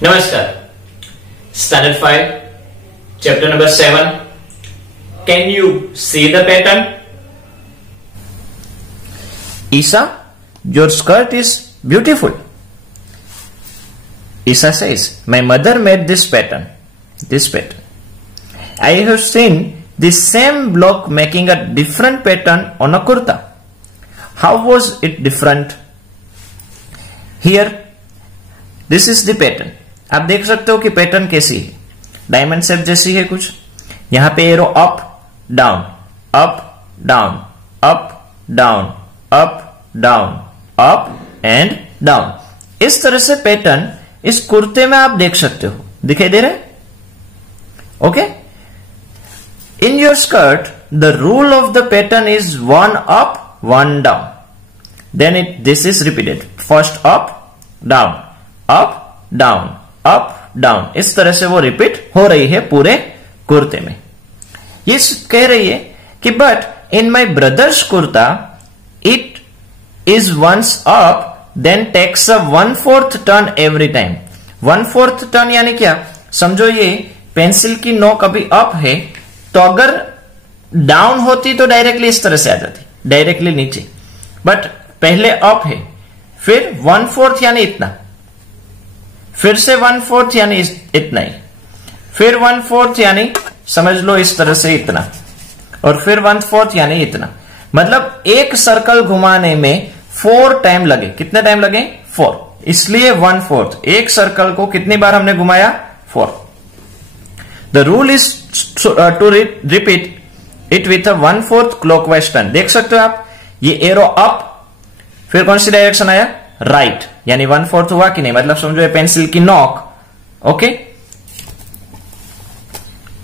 Namaskar. Standard 5, chapter number 7. Can you see the pattern? Isha, your skirt is beautiful. Isha says, my mother made this pattern. I have seen the same block making a different pattern on a kurta. How was it different? Here, this is the pattern. आप देख सकते हो कि pattern कैसी है, diamond shape जैसी है कुछ। यहां पे arrow up down up down up down up down up and down, इस तरह से पैटर्न इस कुर्ते में आप देख सकते हो। दिखाई दे रहा है? Okay. In your skirt the rule of the pattern is one up one down, then this is repeated, first up down up down up down, इस तरह से वो रिपीट हो रही है पूरे कुर्ते में। ये कह रही है कि but in my brother's kurta it is once up then takes a 1/4 turn every time. 1/4 turn यानी क्या? समझो ये पेंसिल की नोक अभी अप है, तो अगर डाउन होती तो डायरेक्टली इस तरह से आ जाती, डायरेक्टली नीचे, बट पहले अप है, फिर 1/4 यानी इतना, फिर से 1/4 यानी इतना ही, फिर 1/4 यानी समझ लो इस तरह से इतना, और फिर 1/4 यानी इतना। मतलब एक सर्कल घुमाने में 4 टाइम लगे। कितने टाइम लगे? 4। इसलिए 1/4, एक सर्कल को कितनी बार हमने घुमाया? 4। The rule is to repeat it with a 1/4 clockwise turn. देख सकते हो आप, ये एरो अप, फिर कौन सी डायरेक्शन आया? राइट, यानी 1/4 हुआ कि नहीं? मतलब समझो ये पेंसिल की नोक, ओके,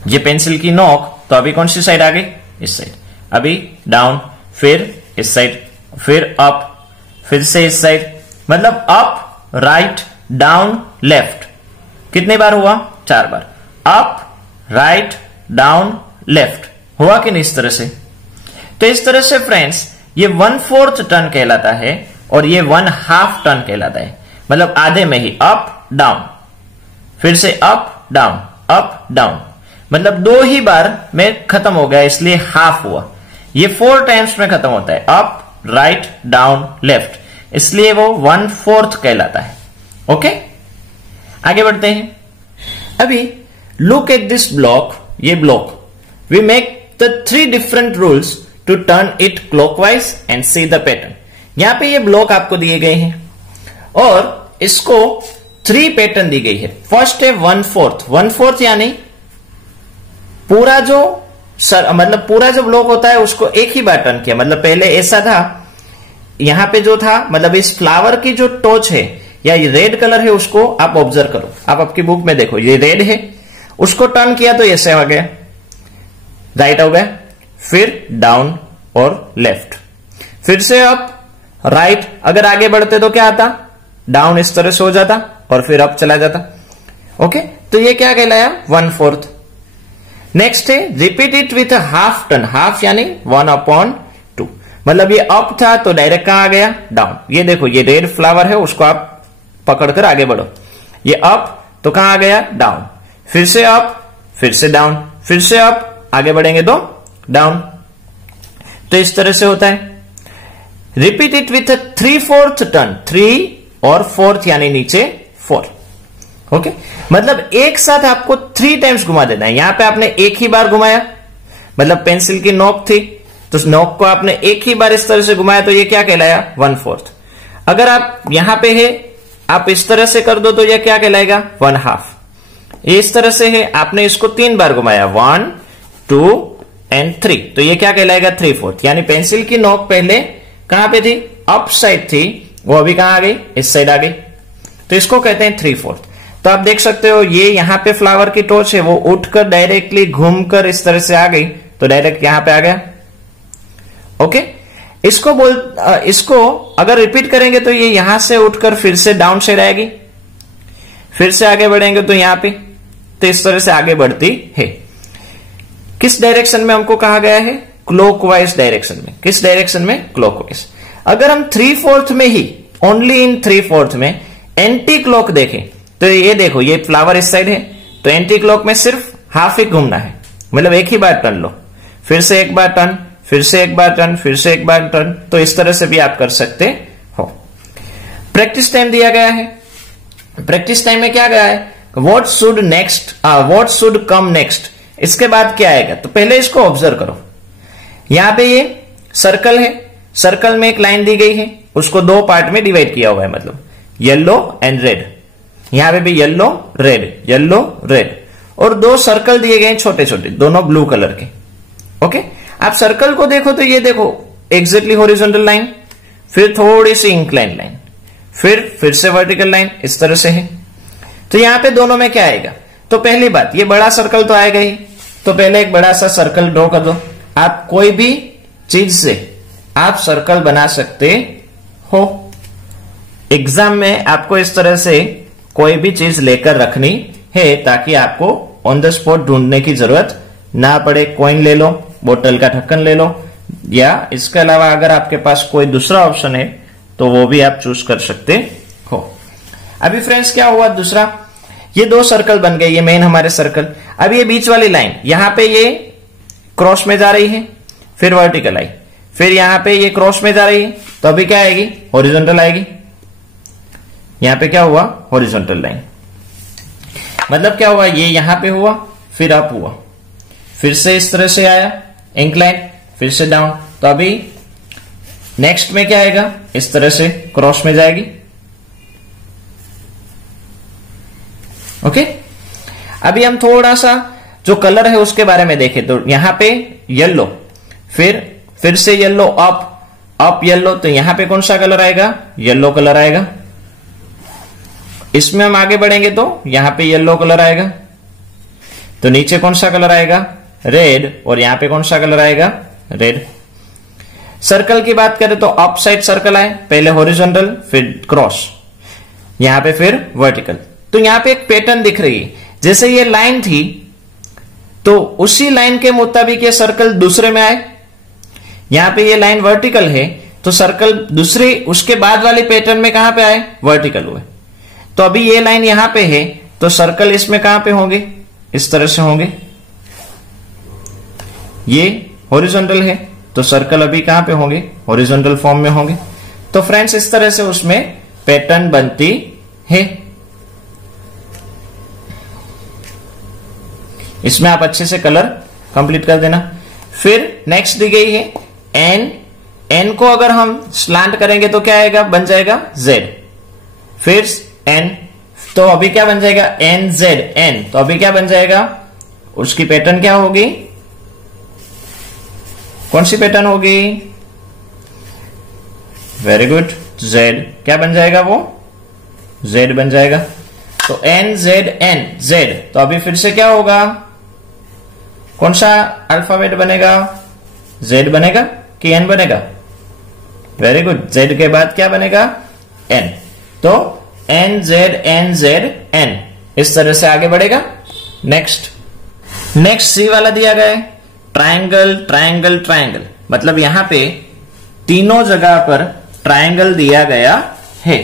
ये पेंसिल की नोक, तो अभी कौन सी साइड आ गई? इस साइड। अभी डाउन, फिर इस साइड, फिर अप, फिर से इस साइड, मतलब अप राइट डाउन लेफ्ट। कितनी बार हुआ? 4 बार। अप राइट डाउन लेफ्ट, हुआ कि नहीं इस तरह से? तो इस तरह से फ्रेंड्स ये 1/4 टर्न कहलाता है और ये 1/2 टर्न कहलाता है। मतलब आधे में ही अप डाउन, फिर से अप डाउन, मतलब 2 ही बार में खत्म हो गया, इसलिए हाफ हुआ। ये 4 टाइम्स में खत्म होता है, अप राइट डाउन लेफ्ट, इसलिए वो 1/4 कहलाता है। ओके, आगे बढ़ते हैं। अभी लुक एट दिस ब्लॉक, ये block, we make the 3 different rules to turn it clockwise and see the pattern. यहां पे ये ब्लॉक आपको दिए गए हैं और इसको 3 पैटर्न दी गई है। फर्स्ट है 1/4 यानी पूरा जो मतलब पूरा जो ब्लॉक होता है उसको एक ही बार टर्न किया। मतलब पहले ऐसा था, यहां पे जो था, मतलब इस फ्लावर की जो टोच है या ये रेड कलर है, उसको आप ऑब्जर्व करो, आप आपकी बुक में देखो, ये रेड है, उसको टर्न किया तो ऐसे हो गया, राइट हो गया, फिर डाउन और लेफ्ट, फिर से अप राइट, अगर आगे बढ़ते तो क्या आता? डाउन इस तरह से हो जाता और फिर अप चला जाता। ओके, तो ये क्या कहलाया? 1/4। नेक्स्ट है repeat it with a half turn. Half यानी 1/2, मतलब ये अप था तो डायरेक्ट कहां आ गया? डाउन। ये देखो, ये रेड फ्लावर है, उसको आप पकड़कर आगे बढ़ो, ये अप तो कहां आ गया? डाउन, फिर से अप, फिर से डाउन, फिर से अप, आगे बढ़ेंगे तो डाउन। तो इस तरह से होता है। रिपीट इट विथ 3/4 टर्न, 3 और 4 यानी नीचे 4। ओके, मतलब एक साथ आपको 3 टाइम्स घुमा देना है। यहां पे आपने एक ही बार घुमाया, मतलब पेंसिल की नोक थी तो नोक को आपने एक ही बार इस तरह से घुमाया, तो ये क्या कहलाया? 1/4। अगर आप यहां पे है, आप इस तरह से कर दो तो ये क्या कहलाएगा? 1/2। ये इस तरह से है, आपने इसको 3 बार घुमाया, 1 2 एंड 3, तो ये क्या कहलाएगा? 3/4। यानी पेंसिल की नोक पहले कहां पे थी? अप साइड थी, वो अभी कहां आ गई? इस साइड आ गई, तो इसको कहते हैं 3/4। तो आप देख सकते हो ये यहां पे फ्लावर की टोच है, वो उठकर डायरेक्टली घूमकर इस तरह से आ गई, तो डायरेक्ट यहां पे आ गया। ओके, इसको अगर रिपीट करेंगे तो ये यहां से उठकर फिर से डाउन साइड आएगी, फिर से आगे बढ़ेंगे तो यहां पे, तो इस तरह से आगे बढ़ती है। किस डायरेक्शन में हमको कहा गया है? क्लॉकवाइज डायरेक्शन में। किस डायरेक्शन में? क्लॉकवाइज। अगर हम 3/4 में ही, ओनली इन 3/4 में एंटी क्लॉक देखें तो ये देखो ये फ्लावर इस साइड है, तो एंटी क्लॉक में सिर्फ हाफ ही घूमना है, मतलब एक ही बार टर्न लो, फिर से एक बार टर्न, फिर से एक बार टर्न, फिर से एक बार टर्न। तो इस तरह से भी आप कर सकते हो। प्रैक्टिस टाइम दिया गया है। प्रैक्टिस टाइम में क्या गया है, what should next, what should come next, इसके बाद क्या आएगा। तो पहले इसको ऑब्जर्व करो। यहां पे ये सर्कल है, सर्कल में एक लाइन दी गई है, उसको दो पार्ट में डिवाइड किया हुआ है, मतलब येलो एंड रेड। यहां पे भी येलो रेड, येलो रेड, और दो सर्कल दिए गए छोटे छोटे, दोनों ब्लू कलर के। ओके, आप सर्कल को देखो तो ये देखो एग्जैक्टली हॉरिजॉन्टल लाइन, फिर थोड़ी सी इंक्लाइन लाइन, फिर से वर्टिकल लाइन, इस तरह से है। तो यहां पे दोनों में क्या आएगा, तो पहली बात ये बड़ा सर्कल तो आएगा ही, तो पहले एक बड़ा सा सर्कल ड्रॉ कर दो। आप कोई भी चीज से आप सर्कल बना सकते हो। एग्जाम में आपको इस तरह से कोई भी चीज लेकर रखनी है ताकि आपको ऑन द स्पॉट ढूंढने की जरूरत ना पड़े। कॉइन ले लो, बोतल का ढक्कन ले लो, या इसके अलावा अगर आपके पास कोई दूसरा ऑप्शन है तो वो भी आप चूज कर सकते हो। अभी फ्रेंड्स क्या हुआ, दूसरा ये दो सर्कल बन गए, ये मेन हमारे सर्कल। अब ये बीच वाली लाइन यहां पे ये क्रॉस में जा रही है, फिर वर्टिकल आई, फिर यहां पे ये क्रॉस में जा रही है, तो अभी क्या आएगी, हॉरिजॉन्टल आएगी। यहां पे क्या हुआ, हॉरिजॉन्टल लाइन, मतलब क्या हुआ, ये यहां पे हुआ, फिर अप हुआ, फिर से इस तरह से आया इंक्लाइन, फिर से डाउन। तो अभी नेक्स्ट में क्या आएगा, इस तरह से क्रॉस में जाएगी। ओके, अभी हम थोड़ा सा जो कलर है उसके बारे में देखें तो यहां पे येलो, फिर से येलो, अप येलो, तो यहां पे कौन सा कलर आएगा, येलो कलर आएगा। इसमें हम आगे बढ़ेंगे तो यहां पे येलो कलर आएगा, तो नीचे कौन सा कलर आएगा, रेड, और यहां पे कौन सा कलर आएगा, रेड। सर्कल की बात करें तो अप साइड सर्कल आए, पहले हॉरिजॉन्टल फिर क्रॉस, यहां पे फिर वर्टिकल। तो यहां पे एक पैटर्न दिख रही है, जैसे ये लाइन थी तो उसी लाइन के मुताबिक ये सर्कल दूसरे में आए। यहां पे ये लाइन वर्टिकल है तो सर्कल दूसरे उसके बाद वाले पैटर्न में कहां पे आए, वर्टिकल हुए। तो अभी ये लाइन यहां पे है तो सर्कल इसमें कहां पे होंगे, इस तरह से होंगे। ये हॉरिजॉन्टल है तो सर्कल अभी कहां पे होंगे, हॉरिजॉन्टल फॉर्म में होंगे। तो फ्रेंड्स इस तरह से उसमें पैटर्न बनती है। इसमें आप अच्छे से कलर कंप्लीट कर देना। फिर नेक्स्ट दी गई है एन को अगर हम स्लांट करेंगे तो क्या आएगा, बन जाएगा जेड, फिर एन, तो अभी क्या बन जाएगा, एन जेड एन, तो अभी क्या बन जाएगा, उसकी पैटर्न क्या होगी, कौन सी पैटर्न होगी, वेरी गुड, जेड, क्या बन जाएगा वो, जेड बन जाएगा। तो एन जेड, तो अभी फिर से क्या होगा, कौन सा अल्फाबेट बनेगा, जेड बनेगा कि एन बनेगा, वेरी गुड, जेड के बाद क्या बनेगा, एन। तो एन जेड एन, इस तरह से आगे बढ़ेगा। नेक्स्ट सी वाला दिया गया है, ट्रायंगल, मतलब यहां पे तीनों जगह पर ट्रायंगल दिया गया है।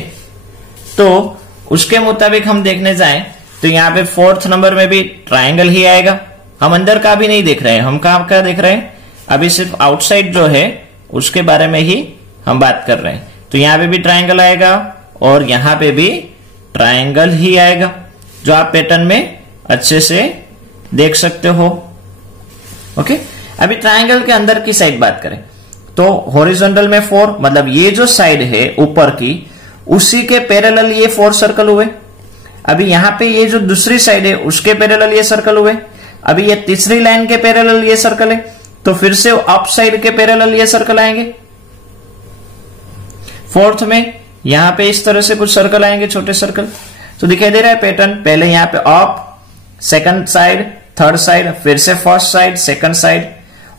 तो उसके मुताबिक हम देखने जाएं तो यहां पे 4th नंबर में भी ट्रायंगल ही आएगा। हम अंदर का भी नहीं देख रहे हैं, हम कहां का देख रहे हैं, अभी सिर्फ आउटसाइड जो है उसके बारे में ही हम बात कर रहे हैं। तो यहां पे भी ट्रायंगल आएगा और यहां पे भी ट्रायंगल ही आएगा, जो आप पैटर्न में अच्छे से देख सकते हो। ओके, अभी ट्रायंगल के अंदर की साइड बात करें तो हॉरिजॉन्टल में 4, मतलब ये जो साइड है ऊपर की उसी के पैरेलल ये 4 सर्कल हुए। अभी यहां पे ये जो दूसरी साइड है उसके पैरेलल ये सर्कल हुए। अभी ये तीसरी लाइन के पैरेलल ये सर्कल है, तो फिर से अप साइड के पैरेलल ये सर्कल आएंगे। 4th में यहां पे इस तरह से कुछ सर्कल आएंगे, छोटे सर्कल। तो दिखाई दे रहा है पैटर्न, पहले यहां पे up, second side, third side, फिर से फर्स्ट साइड, सेकंड साइड,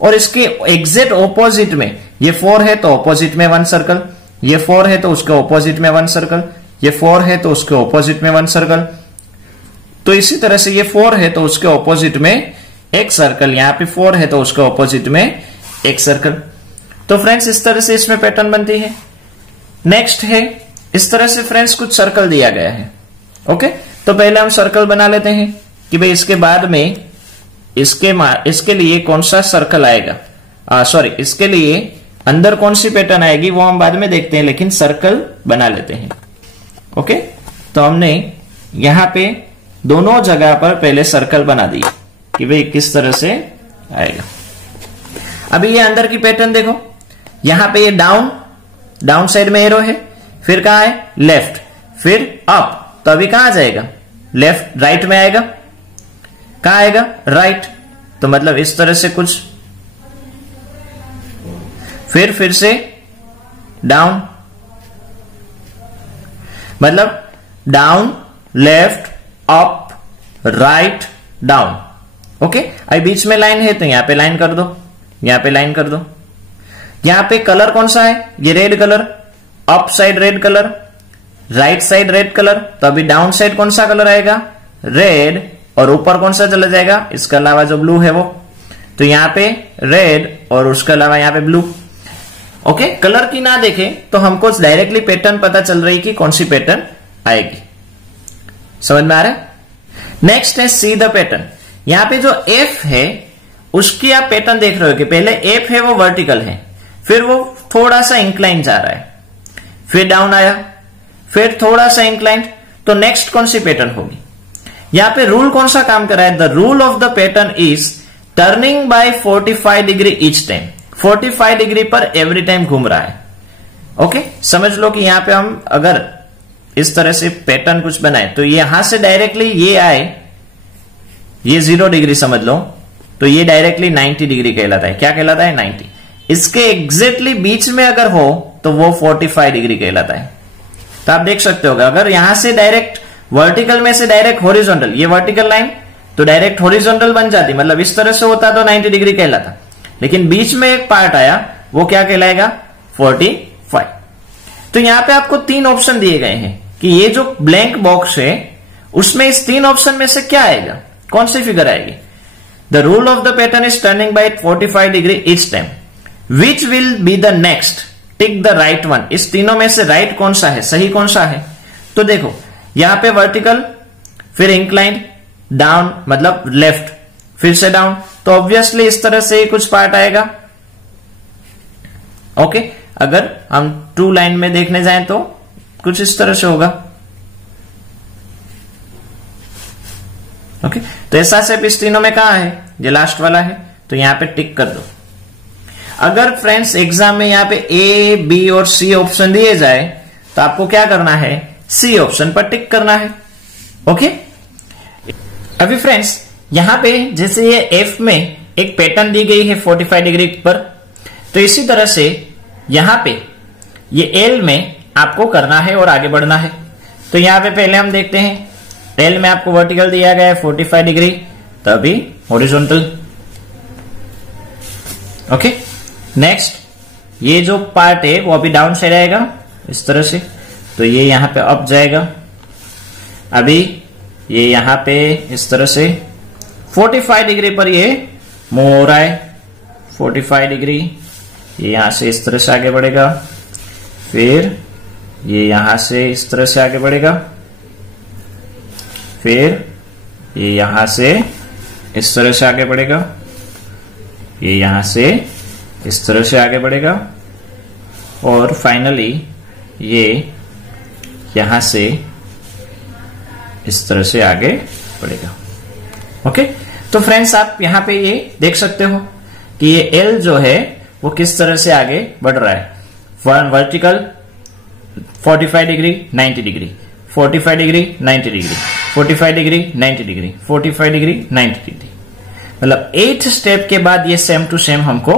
और इसके एग्जैक्ट ऑपोजिट में ये 4 है तो ऑपोजिट में 1 सर्कल, ये 4 है तो उसके ऑपोजिट में 1 सर्कल, ये 4 है तो उसके ऑपोजिट में 1 सर्कल। तो इसी तरह से ये 4 है तो उसके ऑपोजिट में एक सर्कल, यहां पे 4 है तो उसके ऑपोजिट में एक सर्कल। तो फ्रेंड्स इस तरह से इसमें पैटर्न बनती है। नेक्स्ट है, इस तरह से फ्रेंड्स कुछ सर्कल दिया गया है। ओके, तो पहले हम सर्कल बना लेते हैं कि भाई इसके बाद में इसके लिए कौन सा सर्कल आएगा, सॉरी इसके लिए अंदर कौन सी पैटर्न आएगी वो हम बाद में देखते हैं, लेकिन सर्कल बना लेते हैं। ओके, तो हमने यहां पे दोनों जगह पर पहले सर्कल बना दिए कि भाई किस तरह से आएगा। अभी ये अंदर की पैटर्न देखो, यहां पे ये डाउन साइड में एरो है, फिर कहां है लेफ्ट, फिर अप, तो अभी कहां जाएगा लेफ्ट, राइट में आएगा, कहां आएगा राइट, तो मतलब इस तरह से कुछ, फिर से डाउन, मतलब down left up write down. Okay, अभी बीच में लाइन है तो यहां पे लाइन कर दो, यहां पे लाइन कर दो। यहां पे कलर कौन सा है, ये red colour, up side red colour, right side red colour, तो अभी डाउन साइड कौन सा कलर आएगा रेड, और ऊपर कौन सा चला जाएगा इसके अलावा जो ब्लू है वो, तो यहां पे रेड और उसके अलावा यहां पे ब्लू। ओके, कलर की ना देखें तो हमको डायरेक्टली पैटर्न पता चल रही कि कौन सी पैटर्न आएगी। समझ में आ रहा है? नेक्स्ट है सी द पैटर्न। यहां पे जो एफ है उसकी आप पैटर्न देख रहे हो कि पहले एफ है वो वर्टिकल है, फिर वो थोड़ा सा इंक्लाइन जा रहा है, फिर डाउन आया, फिर थोड़ा सा इंक्लाइन, तो नेक्स्ट कौन सी पैटर्न होगी? यहां पे रूल कौन सा काम कर रहा है? The rule of the pattern is turning by 45 degree each time, 45 degree पर एवरी टाइम घूम रहा है। ओके, समझ लो कि यहां पे हम अगर इस तरह से पैटर्न कुछ बनाए तो यहां से डायरेक्टली ये आए, ये 0 डिग्री समझ लो, तो ये डायरेक्टली 90 डिग्री कहलाता है। क्या कहलाता है? 90। इसके एग्जैक्टली बीच में अगर हो तो वो 45 डिग्री कहलाता है। तो आप देख सकते हो अगर यहां से डायरेक्ट वर्टिकल में से डायरेक्ट हॉरिजॉन्टल, ये वर्टिकल लाइन तो डायरेक्ट हॉरिजॉन्टल बन जाती, मतलब इस तरह से होता तो 90 डिग्री कहलाता, लेकिन बीच में एक पार्ट आया वो क्या कहलाएगा 45। तो यहां पे आपको 3 ऑप्शन दिए गए हैं कि ये जो ब्लैंक बॉक्स है उसमें इस 3 ऑप्शन में से क्या आएगा, कौन सी फिगर आएगी? The rule of the pattern is turning by 45 degree each time, which will be the next, tick the right one. इस तीनों में से राइट कौन सा है, सही कौन सा है? तो देखो यहां पे वर्टिकल, फिर इंक्लाइंड, डाउन मतलब लेफ्ट, फिर से डाउन, तो ऑब्वियसली इस तरह से कुछ पार्ट आएगा। ओके, अगर हम 2 लाइन में देखने जाएं तो कुछ इस तरह से होगा। ओके, तो ऐसा शेप इस तीनों में कहां है, ये लास्ट वाला है, तो यहां पे टिक कर दो। अगर फ्रेंड्स एग्जाम में यहां पे ए, बी और सी ऑप्शन दिए जाए तो आपको क्या करना है, सी ऑप्शन पर टिक करना है। ओके, अभी फ्रेंड्स यहां पे जैसे ये एफ में एक पैटर्न दी गई है 45 डिग्री पर, तो इसी तरह से यहां पे ये एल में आपको करना है और आगे बढ़ना है। तो यहां पे पहले हम देखते हैं, एल में आपको वर्टिकल दिया गया है 45 डिग्री, तभी हॉरिजॉन्टल। ओके, नेक्स्ट ये जो पार्ट है वो अभी डाउन साइड आएगा इस तरह से, तो ये यहां पे अप जाएगा। अभी ये यहां पे इस तरह से 45 डिग्री पर ये मूव हो रहा है, 45 डिग्री, ये यहां से इस तरह से आगे बढ़ेगा, फिर ये यहां से इस तरह से आगे बढ़ेगा, फिर ये यहां से इस तरह से आगे बढ़ेगा, ये यहां से इस तरह से आगे बढ़ेगा, और फाइनली ये यहां से इस तरह से आगे बढ़ेगा। ओके, तो फ्रेंड्स आप यहां पे ये देख सकते हो कि ये एल जो है वो किस तरह से आगे बढ़ रहा है। Vertical 45 degree 90 degree, 45 degree 90 degree, 45 degree 90 degree, 45 degree 90 degree, मतलब 8 स्टेप के बाद ये सेम टू सेम हमको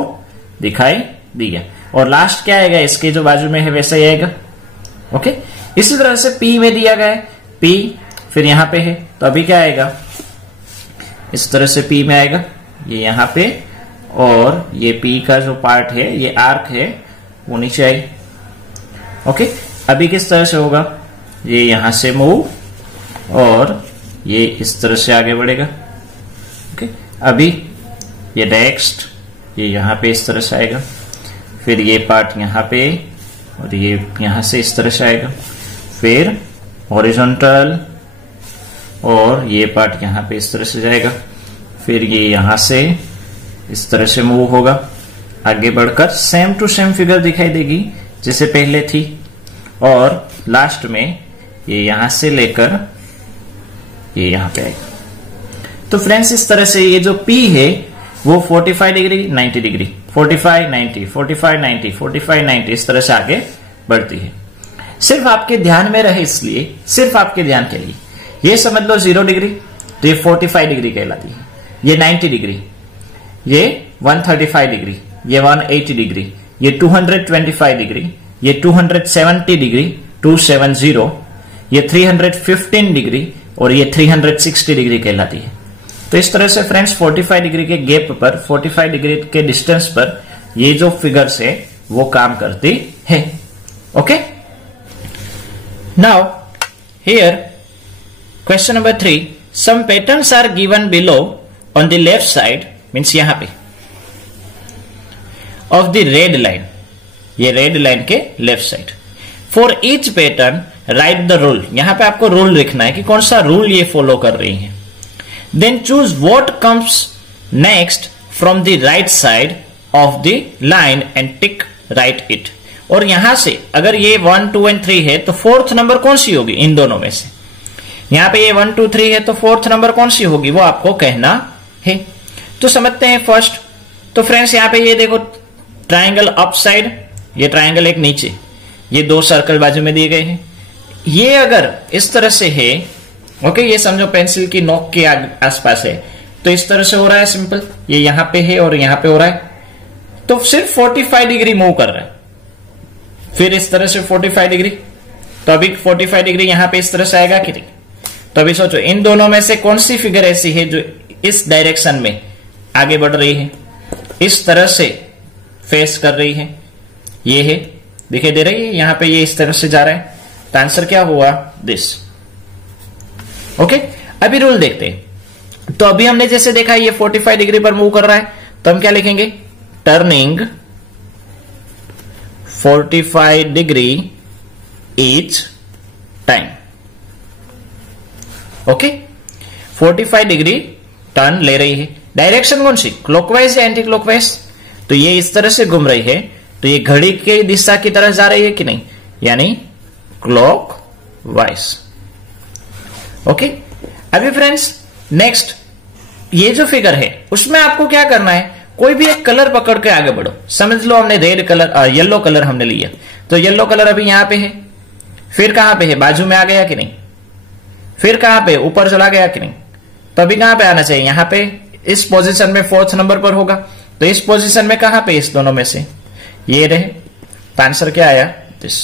दिखाई दिया। और लास्ट क्या आएगा, इसके जो बाजू में है वैसा ही आएगा। ओके, इसी तरह से पी में दिया गया है, पी फिर यहां पे है, तो अभी क्या आएगा, इस तरह से पी में आएगा, ये यहां पे, और ये पी का जो पार्ट है, ये आर्क है, वो नीचे आई। ओके, अभी किस तरह से होगा, ये यहां से मूव और ये इस तरह से आगे बढ़ेगा। ओके, अभी ये नेक्स्ट ये यहां पे इस तरह से आएगा, फिर ये पार्ट यहां पे और ये यहां से इस तरह से आएगा, फिर हॉरिजॉन्टल, और ये पार्ट यहां पे इस तरह से जाएगा, फिर ये यहां से इस तरह से मूव होगा, आगे बढ़कर सेम टू सेम फिगर दिखाई देगी जैसे पहले थी, और लास्ट में ये यहां से लेकर ये यहां पे आएगा। तो फ्रेंड्स इस तरह से ये जो P है वो 45 डिग्री 90 डिग्री 45 90 45 90 45 90 इस तरह से आगे बढ़ती है। सिर्फ आपके ध्यान में रहे इसलिए, सिर्फ आपके ध्यान के लिए ये समझ लो 0 डिग्री तो ये 45 डिग्री कहलाती है, ये 90 डिग्री, ये 135 डिग्री, ये 180 डिग्री, ये 225 डिग्री, ये 270 डिग्री 270, ये 315 डिग्री और ये 360 डिग्री कहलाती है। तो इस तरह से फ्रेंड्स 45 डिग्री के गैप पर, 45 डिग्री के डिस्टेंस पर ये जो फिगर्स है वो काम करती है। Okay, now here question number 3, some patterns are given below on the left side, means यहां पे ऑफ द रेड लाइन, ये रेड लाइन के left side. For each pattern write the rule, यहां पे आपको रूल लिखना है कि कौन सा रूल ये फॉलो कर रही है। Then choose what comes next from the right side of the line and tick right it. और यहां से अगर ये 1 2 एंड 3 है तो फोर्थ नंबर कौन सी होगी इन दोनों में से। यहां पे ये 1 2 3 है तो फोर्थ नंबर कौन सी होगी वो आपको कहना है। तो समझते हैं फर्स्ट। तो फ्रेंड्स यहां पे ये देखो ट्राइंगल अप साइड, ये ट्राइंगल एक नीचे, ये 2 सर्कल बाजू में दिए गए हैं। ये अगर इस तरह से है, ओके, ये समझो पेंसिल की नोक के आसपास है, तो इस तरह से हो रहा है सिंपल, ये यहां पे है और यहां पे हो रहा है, तो सिर्फ 45 डिग्री मूव कर रहा है। फिर इस तरह से 45 डिग्री, तो अभी 45 डिग्री यहां पे इस तरह से आएगा कि नहीं। तो अभी सोचो इन दोनों में से कौन सी फिगर ऐसी है जो इस डायरेक्शन में आगे बढ़ रही है, इस तरह से फेस कर रही है। ये है, दिखाई दे रही है, यहां पे ये इस तरह से जा रहा है। तो आंसर क्या हुआ, दिस। ओके, अभी रूल देखते हैं। तो अभी हमने जैसे देखा ये 45 डिग्री पर मूव कर रहा है, तो हम क्या लिखेंगे, turning 45 degree each time. Okay, 45 degree turn ले रही है। डायरेक्शन कौन सी, क्लॉकवाइज या एंटी क्लॉकवाइज। तो ये इस तरह से घूम रही है, तो ये घड़ी की दिशा की तरफ जा रही है कि नहीं, यानी क्लॉकवाइज। ओके, अभी फ्रेंड्स नेक्स्ट ये जो फिगर है उसमें आपको क्या करना है, कोई भी एक कलर पकड़ के आगे बढ़ो। समझ लो हमने रेड कलर, येलो कलर हमने लिया, तो येलो कलर अभी यहां पे है, फिर कहां पे है, बाजू में आ गया कि नहीं, फिर कहां पे, ऊपर चला गया कि नहीं। तो अभी कहां पे आना चाहिए, यहां पे इस पोजीशन में 4th नंबर पर होगा। तो इस पोजीशन में कहां पे, इस दोनों में से ये रहे। तो आंसर क्या आया, दिस।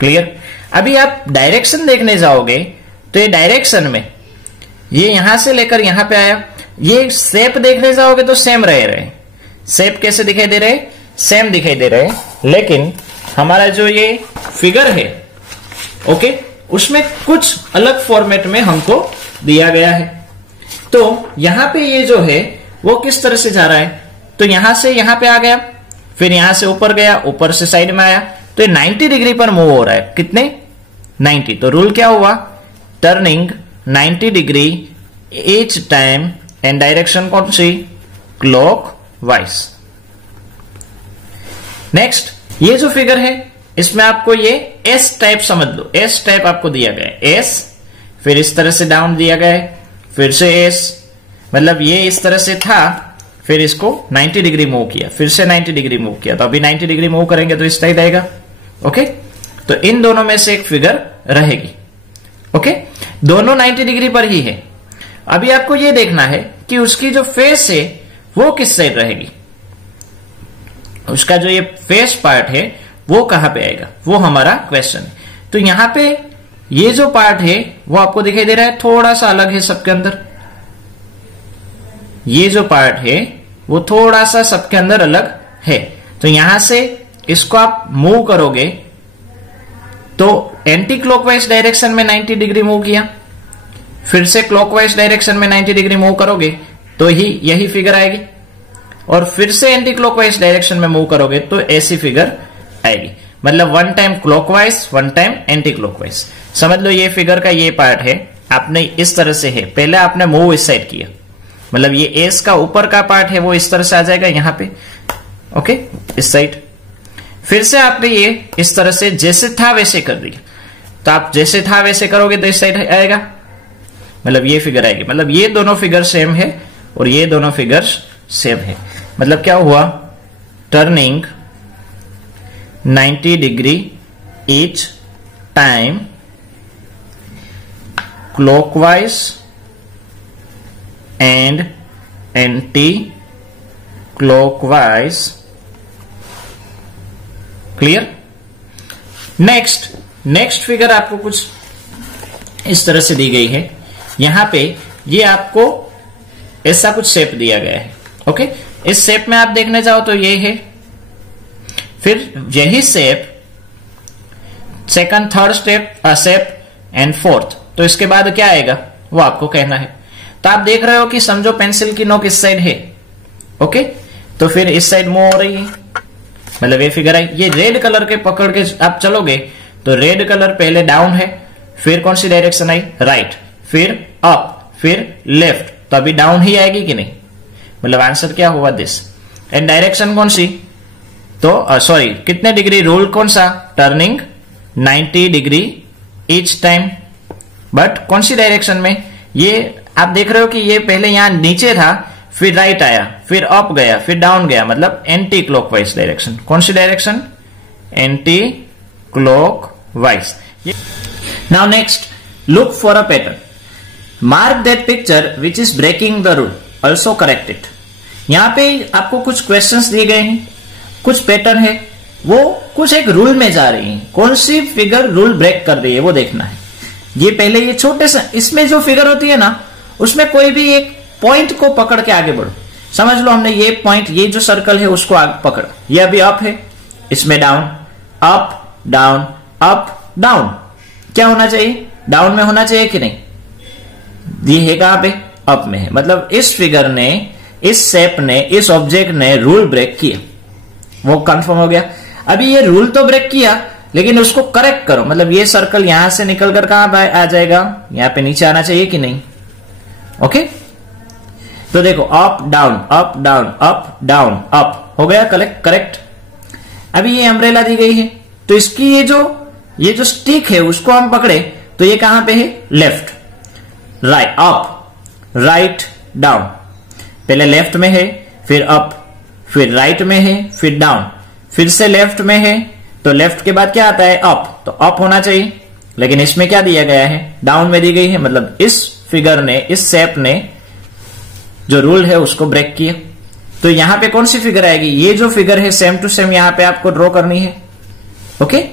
क्लियर। अभी आप डायरेक्शन देखने जाओगे तो ये डायरेक्शन में ये यहां से लेकर यहां पे आया। ये शेप देखने जाओगे तो सेम रहे। शेप कैसे दिखाई दे रहे, सेम दिखाई दे रहे, लेकिन हमारा जो ये फिगर है, ओके, उसमें कुछ अलग फॉर्मेट में हमको दिया गया है। तो यहां पे ये जो है वो किस तरह से जा रहा है, तो यहां से यहां पे आ गया, फिर यहां से ऊपर गया, ऊपर से साइड में आया, तो ये 90 डिग्री पर मूव हो रहा है। कितने, 90। तो रूल क्या हुआ, turning 90 degree each time and direction कौन सी, क्लॉकवाइज। नेक्स्ट ये जो फिगर है इसमें आपको ये एस टाइप समझ लो, एस टाइप आपको दिया गया है, एस, फिर इस तरह से डाउन दिया गया है, फिर से एस, मतलब ये इस तरह से था, फिर इसको 90 डिग्री मूव किया, फिर से 90 डिग्री मूव किया, तो अभी 90 डिग्री मूव करेंगे तो इस टाइप आएगा। ओके, तो इन दोनों में से एक फिगर रहेगी। ओके, दोनों 90 डिग्री पर ही है। अभी आपको ये देखना है कि उसकी जो फेस है वो किस साइड रहेगी, उसका जो ये फेस पार्ट है वो कहां पे आएगा, वो हमारा क्वेश्चन है। तो यहां पे ये जो पार्ट है वो आपको दिखाई दे रहा है, थोड़ा सा अलग है सबके अंदर। ये जो पार्ट है वो थोड़ा सा सबके अंदर अलग है। तो यहां से इसको आप मूव करोगे तो एंटी क्लॉकवाइज डायरेक्शन में 90 डिग्री मूव किया, फिर से क्लॉकवाइज डायरेक्शन में 90 डिग्री मूव करोगे तो ही यही फिगर आएगी, और फिर से एंटी क्लॉकवाइज डायरेक्शन में मूव करोगे तो ऐसी फिगर आएगी। मतलब one time clockwise, one time anti clockwise. समझ लो ये फिगर का ये पार्ट है, आपने इस तरह से है, पहले आपने मूव इस साइड किया, मतलब ये एस का ऊपर का पार्ट है वो इस तरह से आ जाएगा यहां पे, ओके, इस साइड। फिर से आपने ये इस तरह से जैसे था वैसे कर दिया, तो आप जैसे था वैसे करोगे तो इस साइड आएगा, मतलब ये फिगर आएगी। मतलब ये दोनों फिगर सेम है और ये दोनों फिगर्स सेम है। मतलब क्या हुआ, turning 90 degree each time clockwise and anti clockwise. Clear? Next figure आपको कुछ इस तरह से दी गई है। यहां पे ये आपको ऐसा कुछ शेप दिया गया है, ओके। इस शेप में आप देखने जाओ तो ये है, फिर यही shape second, third shape and fourth, तो इसके बाद क्या आएगा वो आपको कहना है। तो आप देख रहे हो कि समझो पेंसिल की नोक इस साइड है, ओके, तो फिर इस साइड मूव हो रही है, मतलब ये फिगर है। ये रेड कलर के पकड़ के आप चलोगे तो रेड कलर पहले डाउन है, फिर कौन सी डायरेक्शन आई, राइट, फिर अप, फिर लेफ्ट, तो अभी डाउन ही आएगी कि नहीं, मतलब आंसर क्या हुआ दिस। एंड डायरेक्शन कौन सी, तो सॉरी कितने डिग्री रूल कौन सा, turning 90 degree each time, but कौन सी डायरेक्शन में, ये आप देख रहे हो कि ये पहले यहां नीचे था, फिर राइट आया, फिर अप गया, फिर डाउन गया, मतलब एंटी क्लॉकवाइज डायरेक्शन। कौन सी direction, anticlockwise. Now next, look for a pattern, mark that picture which is breaking the rule, also correct it. यहां पे आपको कुछ क्वेश्चंस दिए गए हैं, कुछ पैटर्न है, वो कुछ एक रूल में जा रही है, कौन सी फिगर रूल ब्रेक कर रही है वो देखना है। ये पहले ये छोटे से, इसमें जो फिगर होती है ना, उसमें कोई भी एक पॉइंट को पकड़ के आगे बढ़ो। समझ लो हमने ये पॉइंट, ये जो सर्कल है उसको आगे पकड़, ये अभी अप है, इसमें down, up down up down, क्या होना चाहिए, डाउन में होना चाहिए कि नहीं, ये है कहां पे, अप में है। मतलब इस फिगर ने, इस शेप ने, इस ऑब्जेक्ट ने रूल ब्रेक किया, वो कंफर्म हो गया। अभी ये रूल तो ब्रेक किया, लेकिन उसको करेक्ट करो, मतलब ये सर्कल यहां से निकलकर कहां आ जाएगा, यहां पे नीचे आना चाहिए कि नहीं, ओके। तो देखो up down up down up down up, हो गया करेक्ट। अभी ये अम्ब्रेला दी गई है, तो इसकी ये जो स्टिक है उसको हम पकड़े तो ये कहां पे है, left, right, up, right, down, पहले लेफ्ट में है, फिर अप, फिर राइट में है, फिर डाउन, फिर से लेफ्ट में है, तो लेफ्ट के बाद क्या आता है, अप, तो अप होना चाहिए, लेकिन इसमें क्या दिया गया है, डाउन में दी गई है। मतलब इस फिगर ने, इस शेप ने जो रूल है उसको ब्रेक किया। तो यहां पे कौन सी फिगर आएगी, ये जो फिगर है सेम टू सेम यहां पे आपको ड्रॉ करनी है, ओके।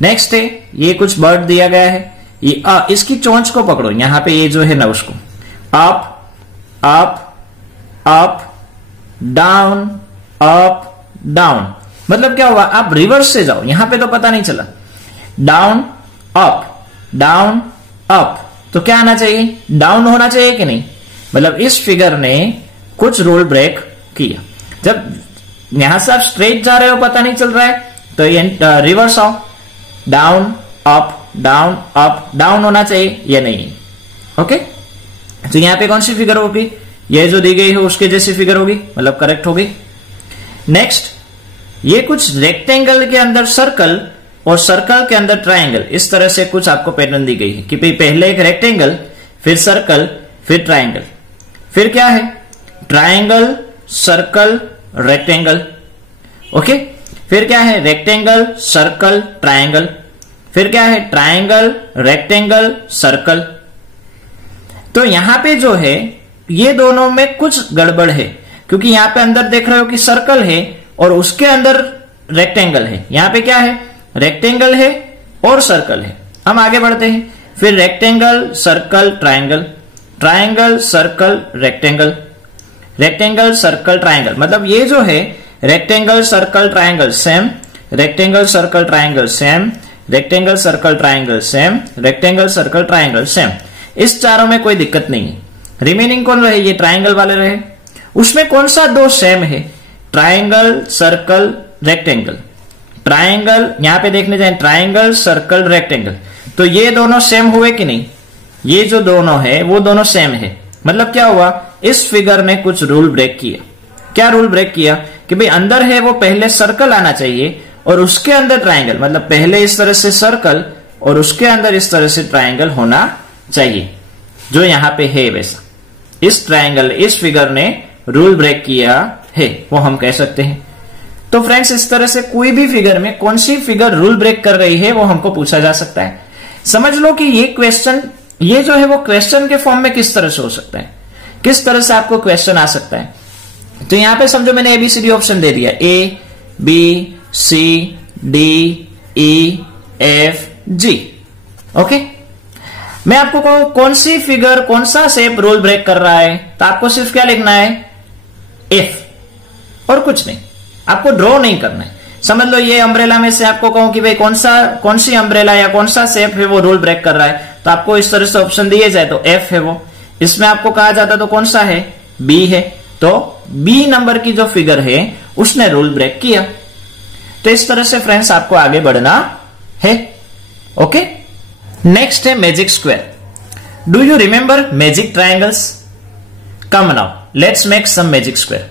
नेक्स्ट है, ये कुछ बर्ड दिया गया है, ये इसकी चोंच को पकड़ो, यहां पे ये जो है ना उसको, up up up down up down, मतलब क्या हुआ, आप रिवर्स से जाओ, यहां पे तो पता नहीं चला, डाउन अप, तो क्या आना चाहिए, डाउन होना चाहिए कि नहीं। मतलब इस फिगर ने कुछ रूल ब्रेक किया। जब यहां से आप स्ट्रेट जा रहे हो पता नहीं चल रहा है, तो ये रिवर्स आओ, डाउन अप डाउन होना चाहिए, ये नहीं, ओके। तो यहां पे कौन सी फिगर होगी, ये जो दी गई है उसके जैसी फिगर होगी, मतलब करेक्ट होगी। नेक्स्ट, ये कुछ रेक्टेंगल के अंदर सर्कल और सर्कल के अंदर ट्रायंगल, इस तरह से कुछ आपको पैटर्न दी गई है कि पहले एक रेक्टेंगल, फिर सर्कल, फिर ट्रायंगल, फिर क्या है, ट्रायंगल सर्कल रेक्टेंगल, ओके। फिर क्या है, रेक्टेंगल सर्कल ट्रायंगल, फिर क्या है, ट्रायंगल रेक्टेंगल सर्कल। तो यहां पे जो है ये दोनों में कुछ गड़बड़ है, क्योंकि यहां पे अंदर देख रहे हो कि सर्कल है और उसके अंदर रेक्टेंगल है, यहां पे क्या है, रेक्टेंगल है और सर्कल है। हम आगे बढ़ते हैं, फिर rectangle circle triangle, triangle circle rectangle, rectangle circle triangle, मतलब ये जो है rectangle circle triangle same, rectangle circle triangle same, rectangle circle triangle same, rectangle circle triangle same. इस चारों में कोई दिक्कत नहीं है। रिमेनिंग कौन रहे, ये ट्रायंगल वाले रहे, उसमें कौन सा दो सेम है, ट्रायंगल सर्कल रेक्टेंगल, ट्राइंगल, यहां पे देखने जाए ट्राइंगल, सर्कल, रेक्टेंगल, तो ये दोनों सेम हुए कि नहीं? ये जो दोनों है वो दोनों सेम है। मतलब क्या हुआ, इस फिगर ने कुछ रूल ब्रेक किया। क्या रूल ब्रेक किया कि भाई अंदर है वो पहले सर्कल आना चाहिए और उसके अंदर ट्राइंगल, मतलब पहले इस तरह से सर्कल और उसके अंदर इस तरह से ट्राइंगल होना चाहिए, जो यहां पे है वैसा। इस ट्राइंगल, इस फिगर ने रूल ब्रेक किया है, वो हम कह सकते हैं। तो फ्रेंड्स, इस तरह से कोई भी फिगर में कौन सी फिगर रूल ब्रेक कर रही है वो हमको पूछा जा सकता है। समझ लो कि ये क्वेश्चन, ये जो है वो क्वेश्चन के फॉर्म में किस तरह से हो सकता है, किस तरह से आपको क्वेश्चन आ सकता है। तो यहां पे समझो मैंने ABCD ऑप्शन दे दिया, ABCDEFG। ओके, मैं आपको कहूं कौन सी फिगर, कौन सा शेप रूल ब्रेक कर रहा है, तो आपको सिर्फ क्या लिखना है, F, और कुछ नहीं, आपको ड्रॉ नहीं करना है। समझ लो ये अम्ब्रेला में से आपको कहूं कि भाई कौन सी अम्ब्रेला या कौन सा शेप है वो रूल ब्रेक कर रहा है, तो आपको इस तरह से ऑप्शन दिए जाए तो F है वो। इसमें आपको कहा जाता तो कौन सा है, B है, तो B नंबर की जो फिगर है उसने रूल ब्रेक किया। तो इस तरह से फ्रेंड्स आपको आगे बढ़ना है। ओके, नेक्स्ट है magic square. Do you remember magic triangles? Come now let's make some magic square.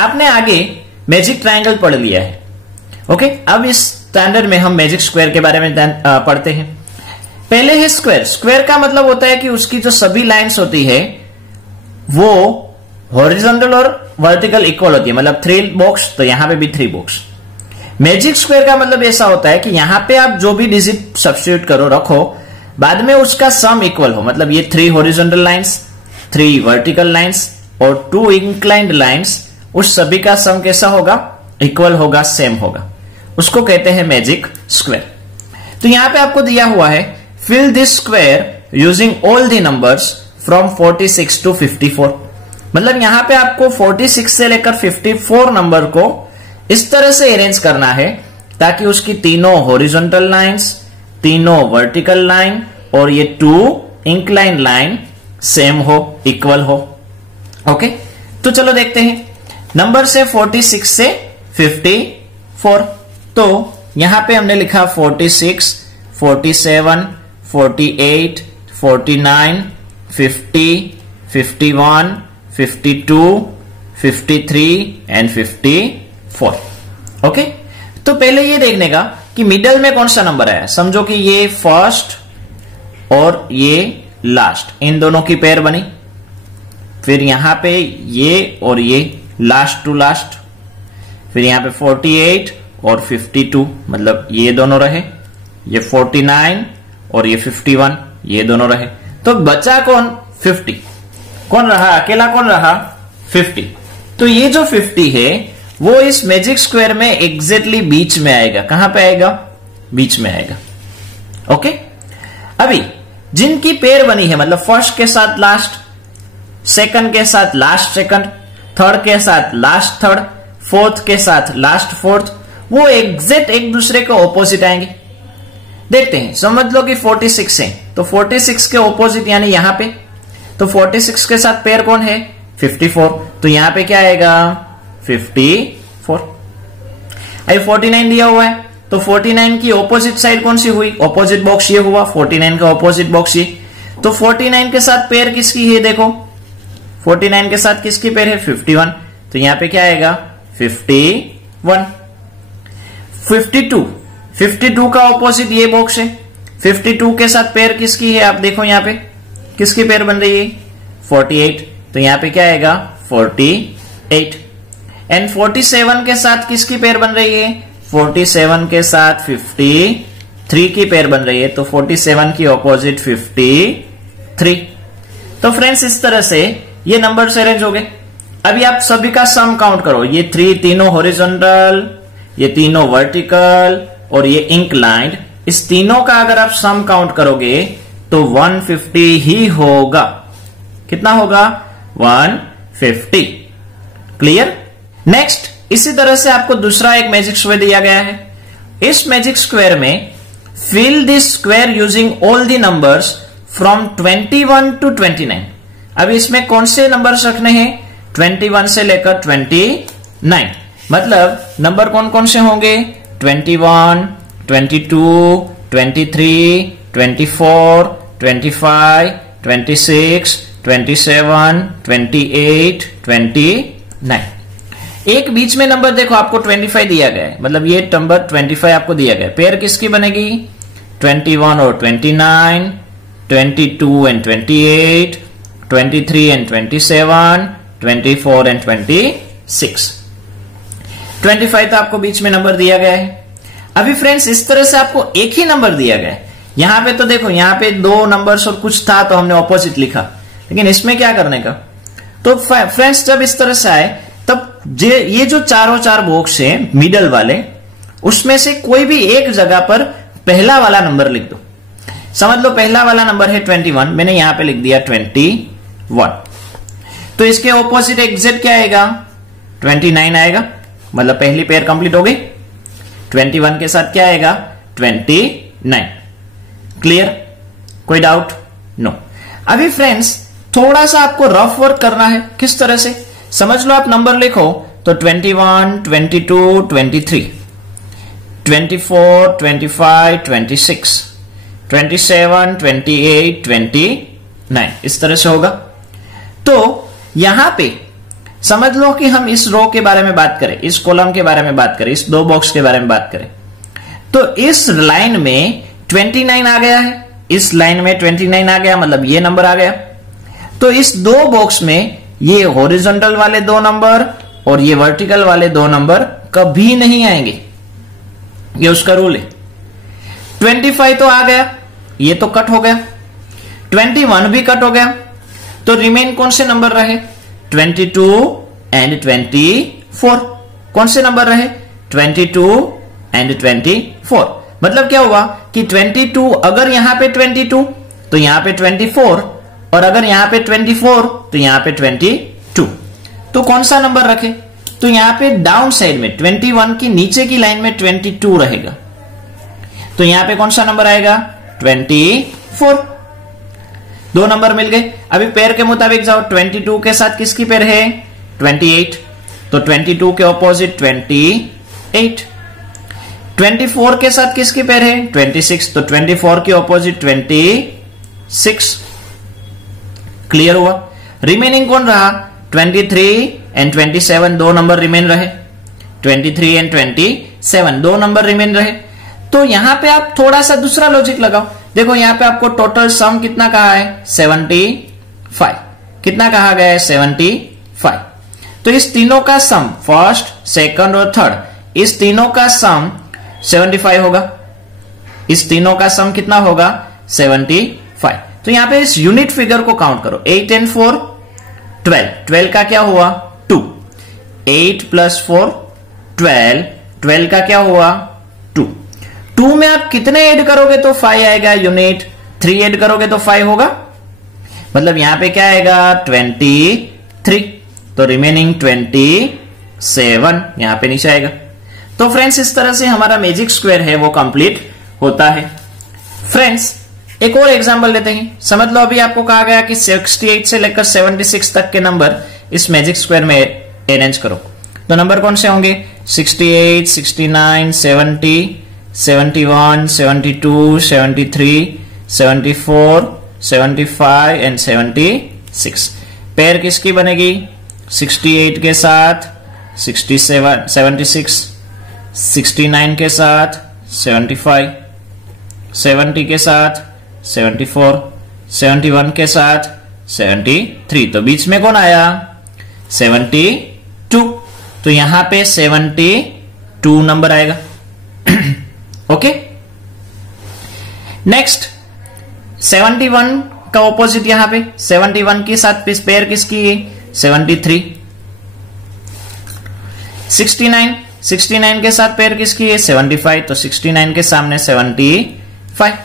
आपने आगे मैजिक ट्राइंगल पढ़ लिया है। ओके, अब इस स्टैंडर्ड में हम मैजिक स्क्वायर के बारे में पढ़ते हैं। पहले है स्क्वायर। स्क्वायर का मतलब होता है कि उसकी जो सभी लाइंस होती है वो हॉरिजॉन्टल और वर्टिकल इक्वल होती है, मतलब 3 बॉक्स, तो यहां पे भी 3 बॉक्स। मैजिक स्क्वायर का मतलब ऐसा होता है कि यहां पे आप जो भी डिजिट सब्स्टिट्यूट करो, रखो, बाद में उसका सम इक्वल हो, मतलब ये 3 हॉरिजॉन्टल लाइंस, 3 वर्टिकल लाइंस और 2 इंक्लाइंड लाइंस, उस सभी का सम कैसा होगा, इक्वल होगा, सेम होगा, उसको कहते हैं मैजिक स्क्वायर। तो यहां पे आपको दिया हुआ है, fill this square using all the numbers from 46 to 54। मतलब यहां पे आपको 46 से लेकर 54 नंबर को इस तरह से अरेंज करना है ताकि उसकी तीनों हॉरिजॉन्टल लाइंस, तीनों वर्टिकल लाइन और ये 2 इंक्लाइन लाइन सेम हो, इक्वल हो। ओके, तो चलो देखते हैं। नंबर से 46 से 54, तो यहां पे हमने लिखा 46, 47, 48, 49, 50, 51, 52, 53 एंड 54। ओके, तो पहले ये देखने का कि मिडल में कौन सा नंबर आया। समझो कि ये फर्स्ट और ये लास्ट, इन दोनों की पेयर बनी, फिर यहां पे ये और ये लास्ट टू लास्ट, फिर यहां पे 48 और 52, मतलब ये दोनों रहे, ये 49 और ये 51, ये दोनों रहे, तो बचा कौन, 50। कौन रहा, अकेला कौन रहा, 50। तो ये जो 50 है वो इस मैजिक स्क्वायर में एग्जैक्टली बीच में आएगा। कहां पे आएगा, बीच में आएगा। ओके, अभी जिनकी पेयर बनी है, मतलब फर्स्ट के साथ लास्ट, सेकंड के साथ लास्ट सेकंड, थर्ड के साथ लास्ट थर्ड, फोर्थ के साथ लास्ट फोर्थ, वो एग्जैक्ट एक दूसरे के ऑपोजिट आएंगे। देखते हैं, समझ लो कि 46 है, तो 46 के ऑपोजिट यानी यहां पे, तो 46 के साथ पेयर कौन है, 54, तो यहां पे क्या आएगा, 54। अभी 49 दिया हुआ है, तो 49 की ऑपोजिट साइड कौन सी हुई, ऑपोजिट बॉक्स ये हुआ, 49 का ऑपोजिट बॉक्स ये, तो 49 के साथ पेयर किसकी है, देखो 49 के साथ किसकी पेयर है, 51, तो यहां पे क्या आएगा, 51। 52 का ऑपोजिट ये बॉक्स है, 52 के साथ पेयर किसकी है, आप देखो यहां पे किसकी पेयर बन रही है, 48, तो यहां पे क्या आएगा, 48। एंड 47 के साथ किसकी पेयर बन रही है, 47 के साथ 53 की पेयर बन रही है, तो 47 की ऑपोजिट 53। तो फ्रेंड्स, इस तरह से ये नंबर अरेंज हो गए। अभी आप सभी का सम काउंट करो, ये 3 तीनों हॉरिजॉन्टल, ये तीनों वर्टिकल और ये इंक्लाइंड, इस तीनों का अगर आप सम काउंट करोगे तो 150 ही होगा। कितना होगा, 150। क्लियर। नेक्स्ट, इसी तरह से आपको दूसरा एक मैजिक स्क्वायर दिया गया है। इस मैजिक स्क्वायर में fill this square using all the numbers from 21 to 29। अब इसमें कौन से नंबर्स रखने हैं, 21 से लेकर 29, मतलब नंबर कौन कौन से होंगे, 21, 22, 23, 24, 25, 26, 27, 28, 29। एक बीच में नंबर देखो आपको 25 दिया गया है, मतलब ये नंबर 25 आपको दिया गया है। पेयर किसकी बनेगी? 21 और 29, 22 एंड 28, 23 एंड 27, 24 एंड 26। 25 तो आपको बीच में नंबर दिया गया है। अभी फ्रेंड्स इस तरह से आपको एक ही नंबर दिया गया है। यहां पे तो देखो, यहां पे दो नंबर्स और कुछ था तो हमने ऑपोजिट लिखा, लेकिन इसमें क्या करने का? तो फ्रेंड्स जब इस तरह से आए तब ये जो चारों चार बॉक्स है मिडल वाले, उसमें से कोई भी एक जगह पर पहला वाला नंबर लिख दो। समझ लो पहला वाला नंबर है 21, मैंने यहां पे लिख दिया 21। तो इसके ऑपोजिट एग्जैक्ट क्या आएगा? 29 आएगा, मतलब पहली पेयर कंप्लीट हो गई। 21 के साथ क्या आएगा? 29। क्लियर? कोई डाउट? नो। अभी फ्रेंड्स थोड़ा सा आपको रफ वर्क करना है। किस तरह से? समझ लो आप नंबर लिखो तो 21, 22, 23, 24, 25, 26, 27, 28, 29, इस तरह से होगा। तो यहां पे समझ लो कि हम इस रो के बारे में बात करें, इस कॉलम के बारे में बात करें, इस दो बॉक्स के बारे में बात करें, तो इस लाइन में 29 आ गया है, इस लाइन में 29 आ गया, मतलब ये नंबर आ गया। तो इस दो बॉक्स में ये हॉरिजॉन्टल वाले दो नंबर और ये वर्टिकल वाले दो नंबर कभी नहीं आएंगे, ये उसका रूल है। 25 तो आ गया, ये तो कट हो गया, 21 भी कट हो गया, तो रिमेन कौन से नंबर रहे? 22 एंड 24। कौन से नंबर रहे? 22 एंड 24। मतलब क्या हुआ कि 22, अगर यहां पे 22 तो यहां पे 24, और अगर यहां पे 24 तो यहां पे 22। तो कौन सा नंबर रखे? तो यहां पे डाउन साइड में 21 की नीचे की लाइन में 22 रहेगा, तो यहां पे कौन सा नंबर आएगा? 24। दो नंबर मिल गए। अभी पेयर के मुताबिक जाओ, 22 के साथ किसकी पेयर है? 28, तो 22 के ऑपोजिट 28। 24 के साथ किसकी पेयर है? 26, तो 24 के ऑपोजिट 26। क्लियर हुआ? रिमेनिंग कौन रहा? 23 एंड 27, दो नंबर रिमेन रहे। 23 एंड 27 दो नंबर रिमेन रहे। तो यहां पे आप थोड़ा सा दूसरा लॉजिक लगाओ। देखो यहां पे आपको टोटल सम कितना कहा है? 75। कितना कहा गया है? 75। तो इस तीनों का सम, फर्स्ट, सेकंड और थर्ड, इस तीनों का सम 75 होगा। इस तीनों का सम कितना होगा? 75। तो यहां पे इस यूनिट फिगर को काउंट करो। 8 एंड 4 12, 12 का क्या हुआ? 2। 8 प्लस 4 12, 12 का क्या हुआ? 2। 2 में आप कितने ऐड करोगे तो 5 आएगा यूनिट, 3 ऐड करोगे तो 5 होगा, मतलब यहां पे क्या आएगा? 23। तो रिमेनिंग 27 यहां पे नीचे आएगा। तो फ्रेंड्स इस तरह से हमारा मैजिक स्क्वायर है वो कंप्लीट होता है। फ्रेंड्स एक और एग्जांपल लेते हैं। समझ लो अभी आपको कहा गया कि 68 से लेकर 76 तक के नंबर इस मैजिक स्क्वायर में अरेंज करो। तो नंबर कौन से होंगे? 68, 69, 70, 71, 72, 73, 74, 75 एंड 76। पेयर किसकी बनेगी? 68 के साथ 67, 76, 69 के साथ 75, 70 के साथ 74, 71 के साथ 73। तो बीच में कौन आया? 72। तो यहां पे 72 नंबर आएगा। ओके, नेक्स्ट 71 का ऑपोजिट यहां पे 71 के साथ पेयर किसकी है? 73। 69 के साथ पेयर किसकी है? 75। तो 69 के सामने 75।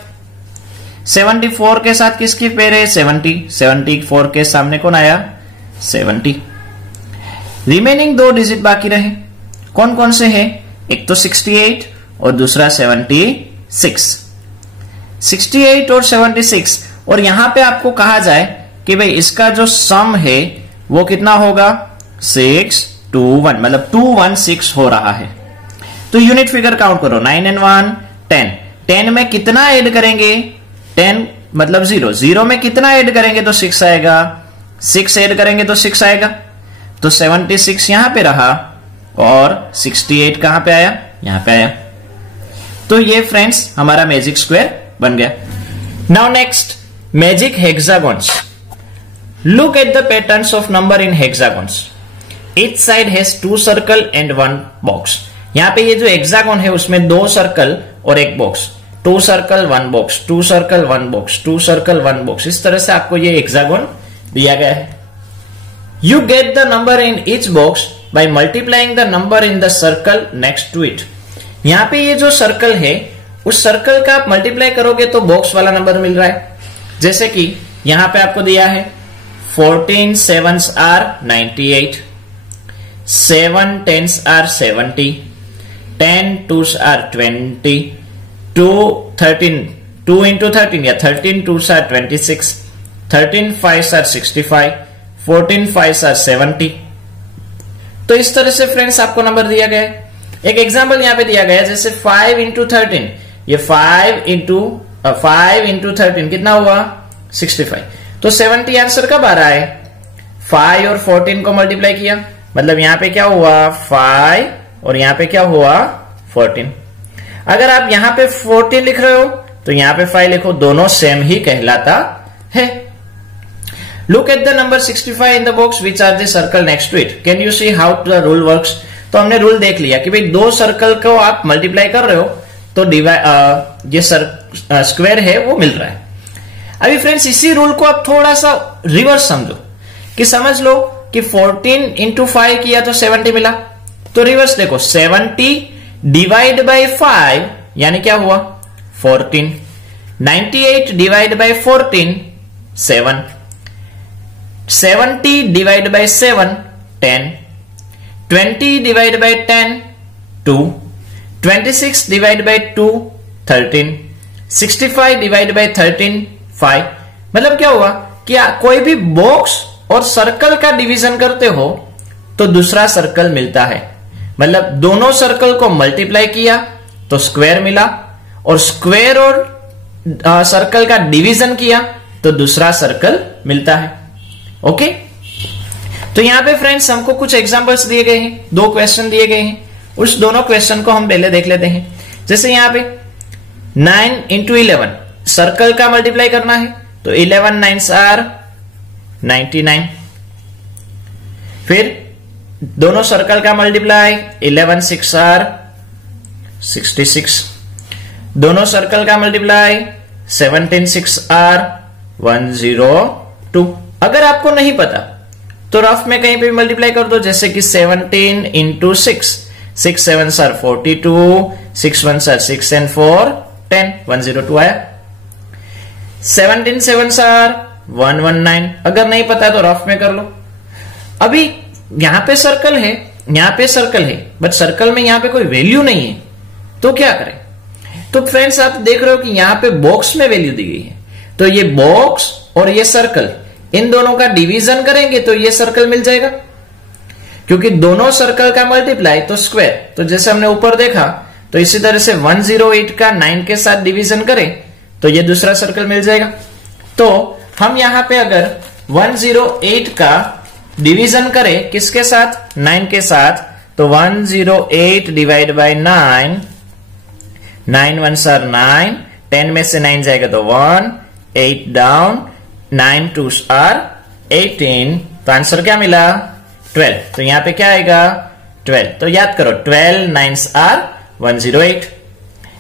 74 के साथ किसकी पेयर है? 70। 74 के सामने कौन आया? 70। रिमेनिंग दो डिजिट बाकी रहे, कौन कौन से हैं? एक तो 68 और दूसरा 76। 68 और 76, और यहां पे आपको कहा जाए कि भाई इसका जो सम है वो कितना होगा? 6 2 1, मतलब 216 हो रहा है। तो यूनिट फिगर काउंट करो, 9 and 1 10। 10 में कितना ऐड करेंगे, 10 मतलब 0, 0 में कितना ऐड करेंगे तो 6 आएगा, 6 ऐड करेंगे तो 6 आएगा, तो 76 यहां पे रहा और 68 कहां पे आया, यहां पे आया। तो ये फ्रेंड्स हमारा मैजिक स्क्वायर बन गया। Now next magic hexagons. Look at the patterns of number in hexagons. Each side has 2 circle and 1 box. यहां पे ये जो हेक्सागोन है उसमें 2 सर्कल और 1 box, 2 circle 1 box, 2 circle 1 box, 2 circle 1 box, इस तरह से आपको ये हेक्सागोन दिया गया है। You get the number in each box by multiplying the number in the circle next to it. यहां पे ये जो सर्कल है उस सर्कल का आप मल्टीप्लाई करोगे तो बॉक्स वाला नंबर मिल रहा है। जैसे कि यहां पे आपको दिया है 14 7s are 98, 7 10s are 70, 10 2s are 20, 2 13 2 into 13 या 13 2s are 26, 13 5s are 65, 14 5s are 70। तो इस तरह से फ्रेंड्स आपको नंबर दिया गया है। एक एग्जांपल यहां पे दिया गया है, जैसे 5 into 13, ये 5 into 13 कितना हुआ 65। तो 70 आंसर कब आ रहा है, 5 और 14 को मल्टीप्लाई किया, मतलब यहां पे क्या हुआ 5 और यहां पे क्या हुआ 14। अगर आप यहां पे 14 लिख रहे हो तो यहां पे 5 लिखो, दोनों सेम ही कहलाता है। Look at the number 65 in the box which are the circle next to it. Can you see how the rule works. तो हमने रूल देख लिया कि भाई 2 सर्कल को आप मल्टीप्लाई कर रहे हो तो ये स्क्वायर है वो मिल रहा है। अभी फ्रेंड्स इसी रूल को आप थोड़ा सा रिवर्स समझो, कि समझ लो कि 14 into 5 किया तो 70 मिला, तो रिवर्स देखो 70 डिवाइड बाई 5 यानी क्या हुआ 14, 98 divide by 14 7, 70 divide by 7 10, 20 divide by 10 2, 26 divide by 2 13, 65 divide by 13 5। मतलब क्या हुआ कि कोई भी बॉक्स और सर्कल का डिवीजन करते हो तो दूसरा सर्कल मिलता है। मतलब दोनों सर्कल को मल्टीप्लाई किया तो स्क्वायर मिला, और स्क्वायर और सर्कल का डिवीजन किया तो दूसरा सर्कल मिलता है। ओके, तो यहां पे फ्रेंड्स हमको कुछ एग्जांपल्स दिए गए हैं, 2 क्वेश्चन दिए गए हैं, उस दोनों क्वेश्चन को हम पहले देख लेते हैं। जैसे यहां पे 9 into 11 सर्कल का मल्टीप्लाई करना है तो 11 9s are 99, फिर दोनों सर्कल का मल्टीप्लाई 11 6 are 66, दोनों सर्कल का मल्टीप्लाई 17 6 are 102। अगर आपको नहीं पता तो रफ में कहीं पे भी मल्टीप्लाई कर दो, जैसे कि 17 into 6, 6 7s are 42, 6 1s are 6 and 4 10, 102 आया। 17 7s are 119। अगर नहीं पता तो रफ में कर लो। अभी यहां पे सर्कल है, यहां पे सर्कल है, बट सर्कल में यहां पे कोई वैल्यू नहीं है, तो क्या करें। तो फ्रेंड्स आप देख रहे हो कि यहां पे बॉक्स में वैल्यू दी गई है, तो ये बॉक्स और ये सर्कल इन दोनों का डिवीजन करेंगे तो ये सर्कल मिल जाएगा, क्योंकि दोनों सर्कल का मल्टीप्लाई तो स्क्वायर। तो जैसे हमने ऊपर देखा, तो इसी तरह से 108 का 9 के साथ डिवीजन करें तो ये दूसरा सर्कल मिल जाएगा। तो हम यहां पे अगर 108 का डिवीजन करें किसके साथ, 9 के साथ, तो 108 डिवाइड बाई 9, 9 1s are 9, 10 में से 9 जाएगा तो 1, 8 डाउन, 9 2s are 18। तो आंसर क्या मिला 12। तो यहां पे क्या आएगा 12। तो याद करो 12 9s are 108।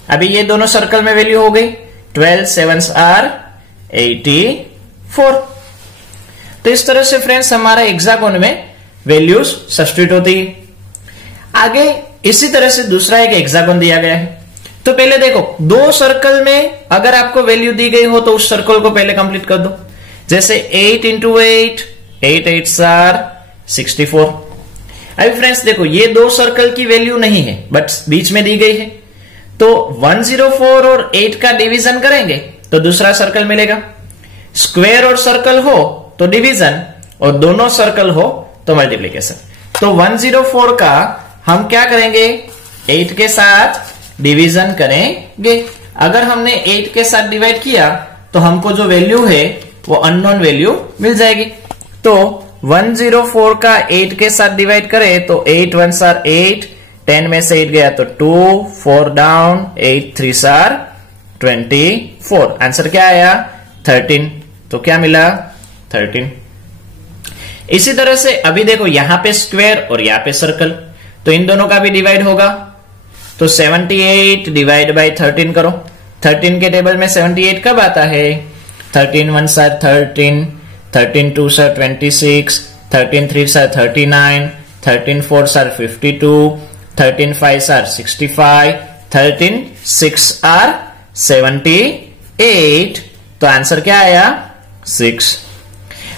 अभी ये दोनों सर्कल में वैल्यू हो गई, 12 7s are 84। तो इस तरह से फ्रेंड्स हमारा हेक्सागोन में वैल्यूज सब्स्टिट्यूट होती है। आगे इसी तरह से दूसरा एक हेक्सागोन दिया गया है। तो पहले देखो 2 सर्कल में अगर आपको वैल्यू दी गई हो तो उस सर्कल को पहले कंप्लीट कर दो। जैसे 8 into 8, 8 8s are 64। अभी फ्रेंड्स देखो ये 2 सर्कल की वैल्यू नहीं है, बट बीच में दी गई है, तो 104 और 8 का डिवीजन करेंगे तो दूसरा सर्कल मिलेगा। स्क्वायर और सर्कल हो तो डिवीजन, और दोनों सर्कल हो तो मल्टीप्लीकेशन। तो 104 का हम क्या करेंगे, 8 के साथ डिवीजन करेंगे। अगर हमने 8 के साथ डिवाइड किया तो हमको जो वैल्यू है वो अननोन वैल्यू मिल जाएगी। तो 104 का 8 के साथ डिवाइड करें तो 8 1s are 8, 10 में से 8 गया तो 2, 4 डाउन, 8 3s are 24। आंसर क्या आया? 13। तो क्या मिला? 13। इसी तरह से अभी देखो यहां पे स्क्वायर और यहां पे सर्कल, तो इन दोनों का भी डिवाइड होगा। तो 78 डिवाइड बाय 13 करो। 13 के टेबल में 78 कब आता है? 13 1s are 13, 13 2s are 26, 13 3s are 39, 13 4s are 52, 13 5s are 65, 13 6 are 78। तो आंसर क्या आया? 6।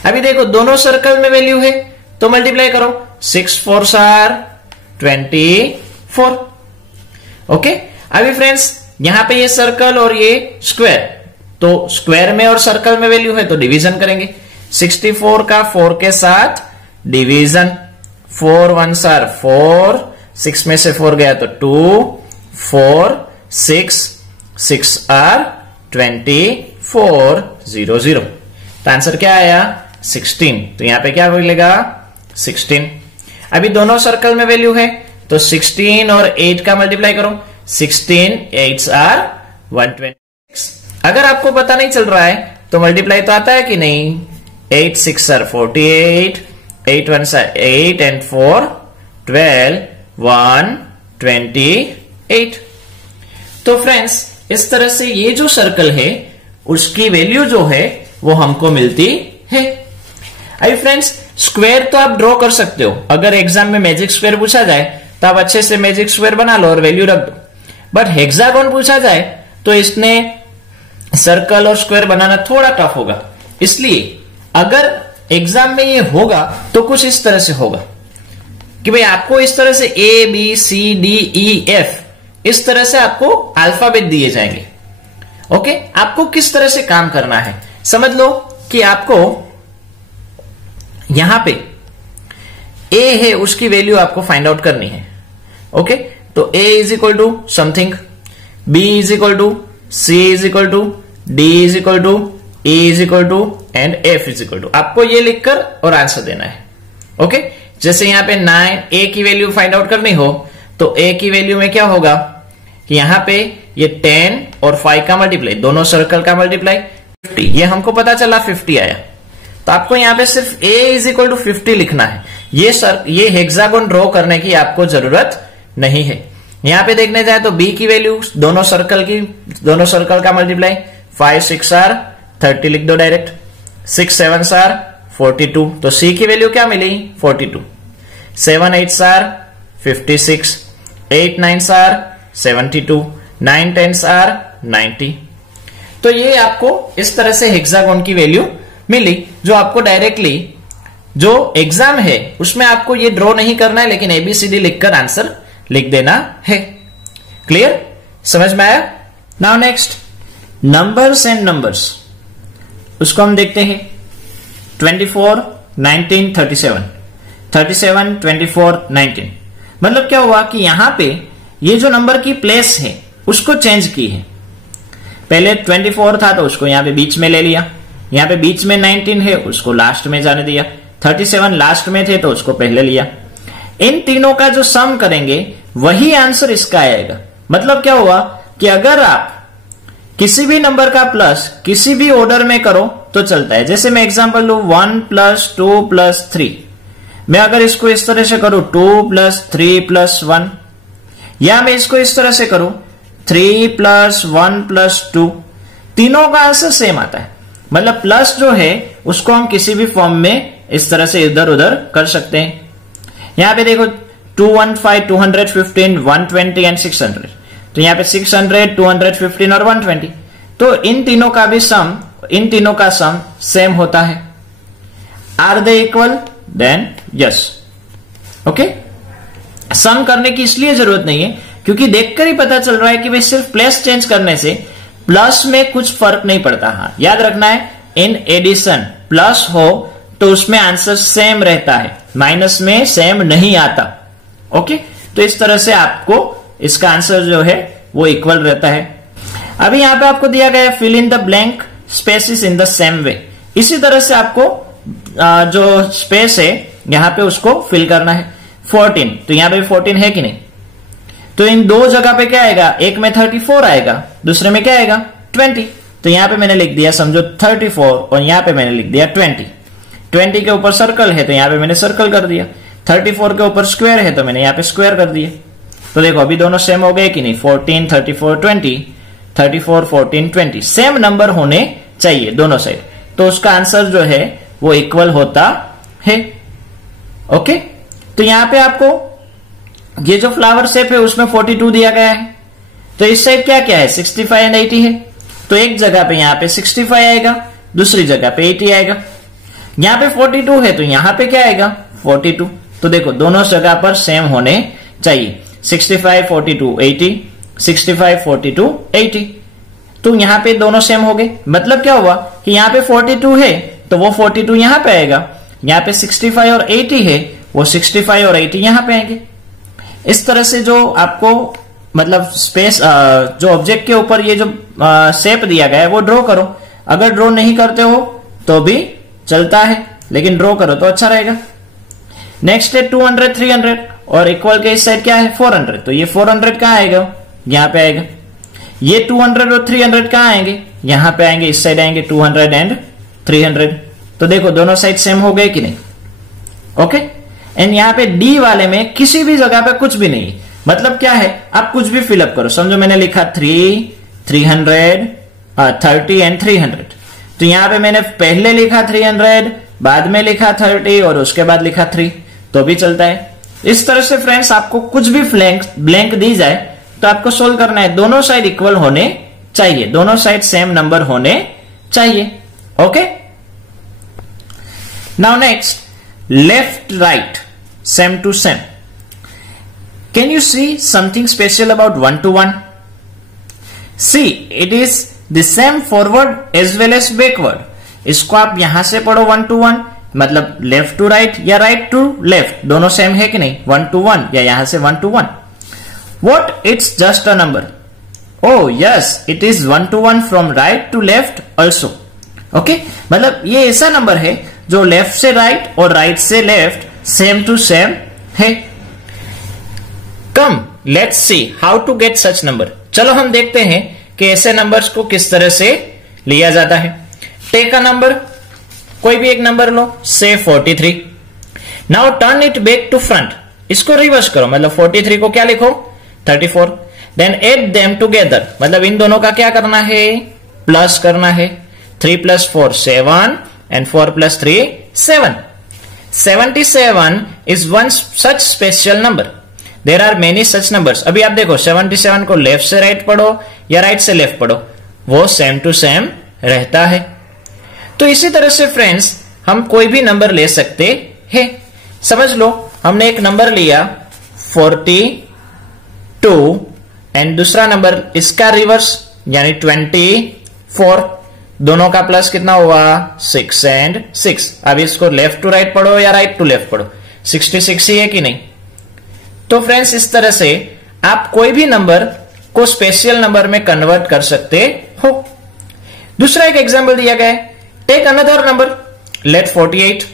अभी देखो दोनों सर्कल में वैल्यू है तो मल्टीप्लाई करो। 6 4s are 24। ओके, अभी फ्रेंड्स यहां पे ये सर्कल और ये स्क्वायर, तो स्क्वायर में और सर्कल में वैल्यू है तो डिवीजन करेंगे। 64 का 4 के साथ डिवीजन, 4 1s are 4, 6 में से 4 गया तो 2, 4 6, 6 are 24 0 0। तो आंसर क्या आया? 16। तो यहां पे क्या मिलेगा? 16। अभी दोनों सर्कल में वैल्यू है तो 16 और 8 का मल्टीप्लाई करो। 16 8s are 126। अगर आपको पता नहीं चल रहा है तो मल्टीप्लाई तो आता है कि नहीं? 8 6 are 48, 8 1s are 8 and 4 12, 1 28। तो फ्रेंड्स इस तरह से ये जो सर्कल है उसकी वैल्यू जो है वो हमको मिलती है। अभी फ्रेंड्स स्क्वायर तो आप ड्रॉ कर सकते हो। अगर एग्जाम में मैजिक स्क्वायर पूछा जाए तो आप अच्छे से मैजिक स्क्वायर बना लो और वैल्यू रख दो। बट हेक्सागोन पूछा जाए तो इसने सर्कल और स्क्वायर बनाना थोड़ा टफ होगा। इसलिए अगर एग्जाम में ये होगा तो कुछ इस तरह से होगा कि भाई आपको इस तरह से A B C D E F इस तरह से आपको अल्फाबेट दिए जाएंगे। ओके, आपको किस तरह से काम करना है समझ लो कि आपको यहां पे A है उसकी वैल्यू आपको फाइंड आउट करनी है। ओके, तो A is equal to something, B is equal to, C is equal to, D is equal to, E is equal to and F is equal to. आपको ये लिखकर और आंसर देना है। ओके, जैसे यहां पे 9 A की वैल्यू फाइंड आउट करनी हो तो A की वैल्यू में क्या होगा कि यहां पे ये 10 और 5 का मल्टीप्लाई, दोनों सर्कल का मल्टीप्लाई 50, ये हमको पता चला 50 आया। तो आपको यहां पे सिर्फ A इज इक्वल टू 50 लिखना है। ये हेक्सागोन ड्रॉ करने की आपको जरूरत नहीं है। यहां पे देखने जाए तो B की वैल्यू दोनों सर्कल का मल्टीप्लाई 5 6 are 30 लिख दो डायरेक्ट, 6 7s are 42। तो C की वैल्यू क्या मिली? 42। 7 8s are 56, 8 9s are 72, 9 10s are 90। तो ये आपको इस तरह से हेक्सागोन की वैल्यू मिली, जो आपको डायरेक्टली जो एग्जाम है उसमें आपको ये ड्रॉ नहीं करना है, लेकिन ABCD लिखकर आंसर लिख देना है। क्लियर? समझ में आया? Now next numbers and numbers, उसको हम देखते हैं। 24 19 37, 37 24 19। मतलब क्या हुआ कि यहां पे ये जो नंबर की प्लेस है उसको चेंज की है। पहले 24 था तो उसको यहां पे बीच में ले लिया, यहां पे बीच में 19 है उसको लास्ट में जाने दिया, 37 लास्ट में थे तो उसको पहले लिया। इन तीनों का जो सम करेंगे वही आंसर इसका आएगा। मतलब क्या हुआ कि अगर आप किसी भी नंबर का प्लस किसी भी ऑर्डर में करो तो चलता है। जैसे मैं एग्जांपल लू 1 + 2 + 3, मैं अगर इसको इस तरह से करूं 2 + 3 + 1, या मैं इसको इस तरह से करूं 3 + 1 + 2, तीनों का आंसर सेम आता है। मतलब प्लस जो है उसको हम किसी भी फॉर्म में इस तरह से इधर उधर कर सकते हैं। यहां पे देखो 215 215 120 एंड 600, तो यहां पे 600 215 और 120, तो इन तीनों का भी सम, इन तीनों का सम सेम होता है। Are they equal? Then yes. Okay, sum करने की इसलिए जरूरत नहीं है क्योंकि देखकर ही पता चल रहा है कि भाई सिर्फ प्लेस चेंज करने से प्लस में कुछ फर्क नहीं पड़ता। हाँ, याद रखना है इन एडिशन प्लस हो तो उसमें आंसर सेम रहता है, माइनस में सेम नहीं आता। ओके, तो इस तरह से आपको इसका आंसर जो है वो इक्वल रहता है। अभी यहां पे आपको दिया गया है fill in the blank spaces in the same way. इसी तरह से आपको जो स्पेस है यहां पे उसको फिल करना है। 14, तो यहां पे 14 है कि नहीं, तो इन दो जगह पे क्या आएगा, एक में 34 आएगा, दूसरे में क्या आएगा 20। तो यहां पे मैंने लिख दिया समझो 34 और यहां पे मैंने लिख दिया 20। 20 के ऊपर सर्कल है तो यहां पे मैंने सर्कल कर दिया, 34 के ऊपर स्क्वायर है तो मैंने यहां पे स्क्वायर कर दिया। तो देखो अभी दोनों सेम हो गए कि नहीं, 14 34 20, 34 14 20 सेम नंबर होने चाहिए दोनों साइड, तो उसका आंसर जो है वो इक्वल होता है। ओके, तो यहां पे आपको ये जो फ्लावर शेप है उसमें 42 दिया गया है, तो इस साइड क्या क्या है 65 एंड 80 है, तो एक जगह पे यहां पे 65 आएगा, दूसरी जगह पे 80 आएगा। यहां पे 42 है तो यहां पे क्या आएगा 42। तो देखो दोनों जगह पर सेम होने चाहिए, 65 42 80, 65 42 80, तो यहां पे दोनों सेम हो गए। मतलब क्या हुआ कि यहां पे 42 है तो वो 42 यहां पे आएगा, यहां पे 65 और 80 है वो 65 और 80 यहां पे आएंगे। इस तरह से जो आपको मतलब स्पेस जो ऑब्जेक्ट के ऊपर ये जो शेप दिया गया है वो ड्रॉ करो। अगर ड्रॉ नहीं करते हो तो भी चलता है, लेकिन ड्रॉ करो तो अच्छा रहेगा। नेक्स्ट है 200 300 और इक्वल के इस साइड क्या है 400, तो ये 400 कहां आएगा, यहां पे आएगा। ये 200 और 300 कहां आएंगे, यहां पे आएंगे, इस साइड आएंगे 200 एंड 300। तो देखो दोनों साइड सेम हो गए कि नहीं। ओके, एंड यहां पे डी वाले में किसी भी जगह पे कुछ भी नहीं, मतलब क्या है आप कुछ भी फिलअप करो। समझो मैंने लिखा 3 300 30 एंड 300, तो यहां पे मैंने पहले लिखा 300, बाद में लिखा 30 और उसके बाद लिखा 3, तो भी चलता है। इस तरह से फ्रेंड्स आपको कुछ भी ब्लैंक दी जाए तो आपको सोल्व करना है, दोनों साइड इक्वल होने चाहिए, दोनों साइड सेम नंबर होने चाहिए। Okay, now next left right same to same. Can you see something special about 1 to 1? See it is the same forward as well as backward. इसको आप यहां से पढ़ो 1 to 1, मतलब लेफ्ट टू राइट या right to left दोनों same है कि नहीं, 1 to 1 या यहां से 1 to 1। What? It's just a number. Oh yes, it is 1 to 1 from right to left also. Okay? मतलब ये ऐसा नंबर है जो लेफ्ट से राइट और राइट से लेफ्ट सेम टू सेम है। Come, let's see how to get such number. चलो हम देखते हैं कि ऐसे नंबर्स को किस तरह से लिया जाता है। टेक अ नंबर, कोई भी एक नंबर लो, से 43। Now turn it back to front, इसको रिवर्स करो, मतलब 43 को क्या लिखो 34, देन एड देम टुगेदर, मतलब इन दोनों का क्या करना है प्लस करना है। 3 + 4 7 and 4 + 3 7. 77 is one such special number. There are many such numbers. अभी आप देखो 77 को लेफ्ट से राइट पढ़ो या राइट से लेफ्ट पढ़ो, वो सेम टू सेम रहता है। तो इसी तरह से फ्रेंड्स हम कोई भी नंबर ले सकते हैं। समझ लो हमने एक नंबर लिया 42 एंड दूसरा नंबर इसका रिवर्स यानी 24, दोनों का प्लस कितना हुआ 6 एंड 6। अब इसको लेफ्ट टू राइट पढ़ो या राइट टू लेफ्ट पढ़ो, 66 ही है कि नहीं। तो फ्रेंड्स इस तरह से आप कोई भी नंबर को स्पेशल नंबर में कन्वर्ट कर सकते हो। दूसरा एक एग्जांपल दिया गया है, take another number let 48,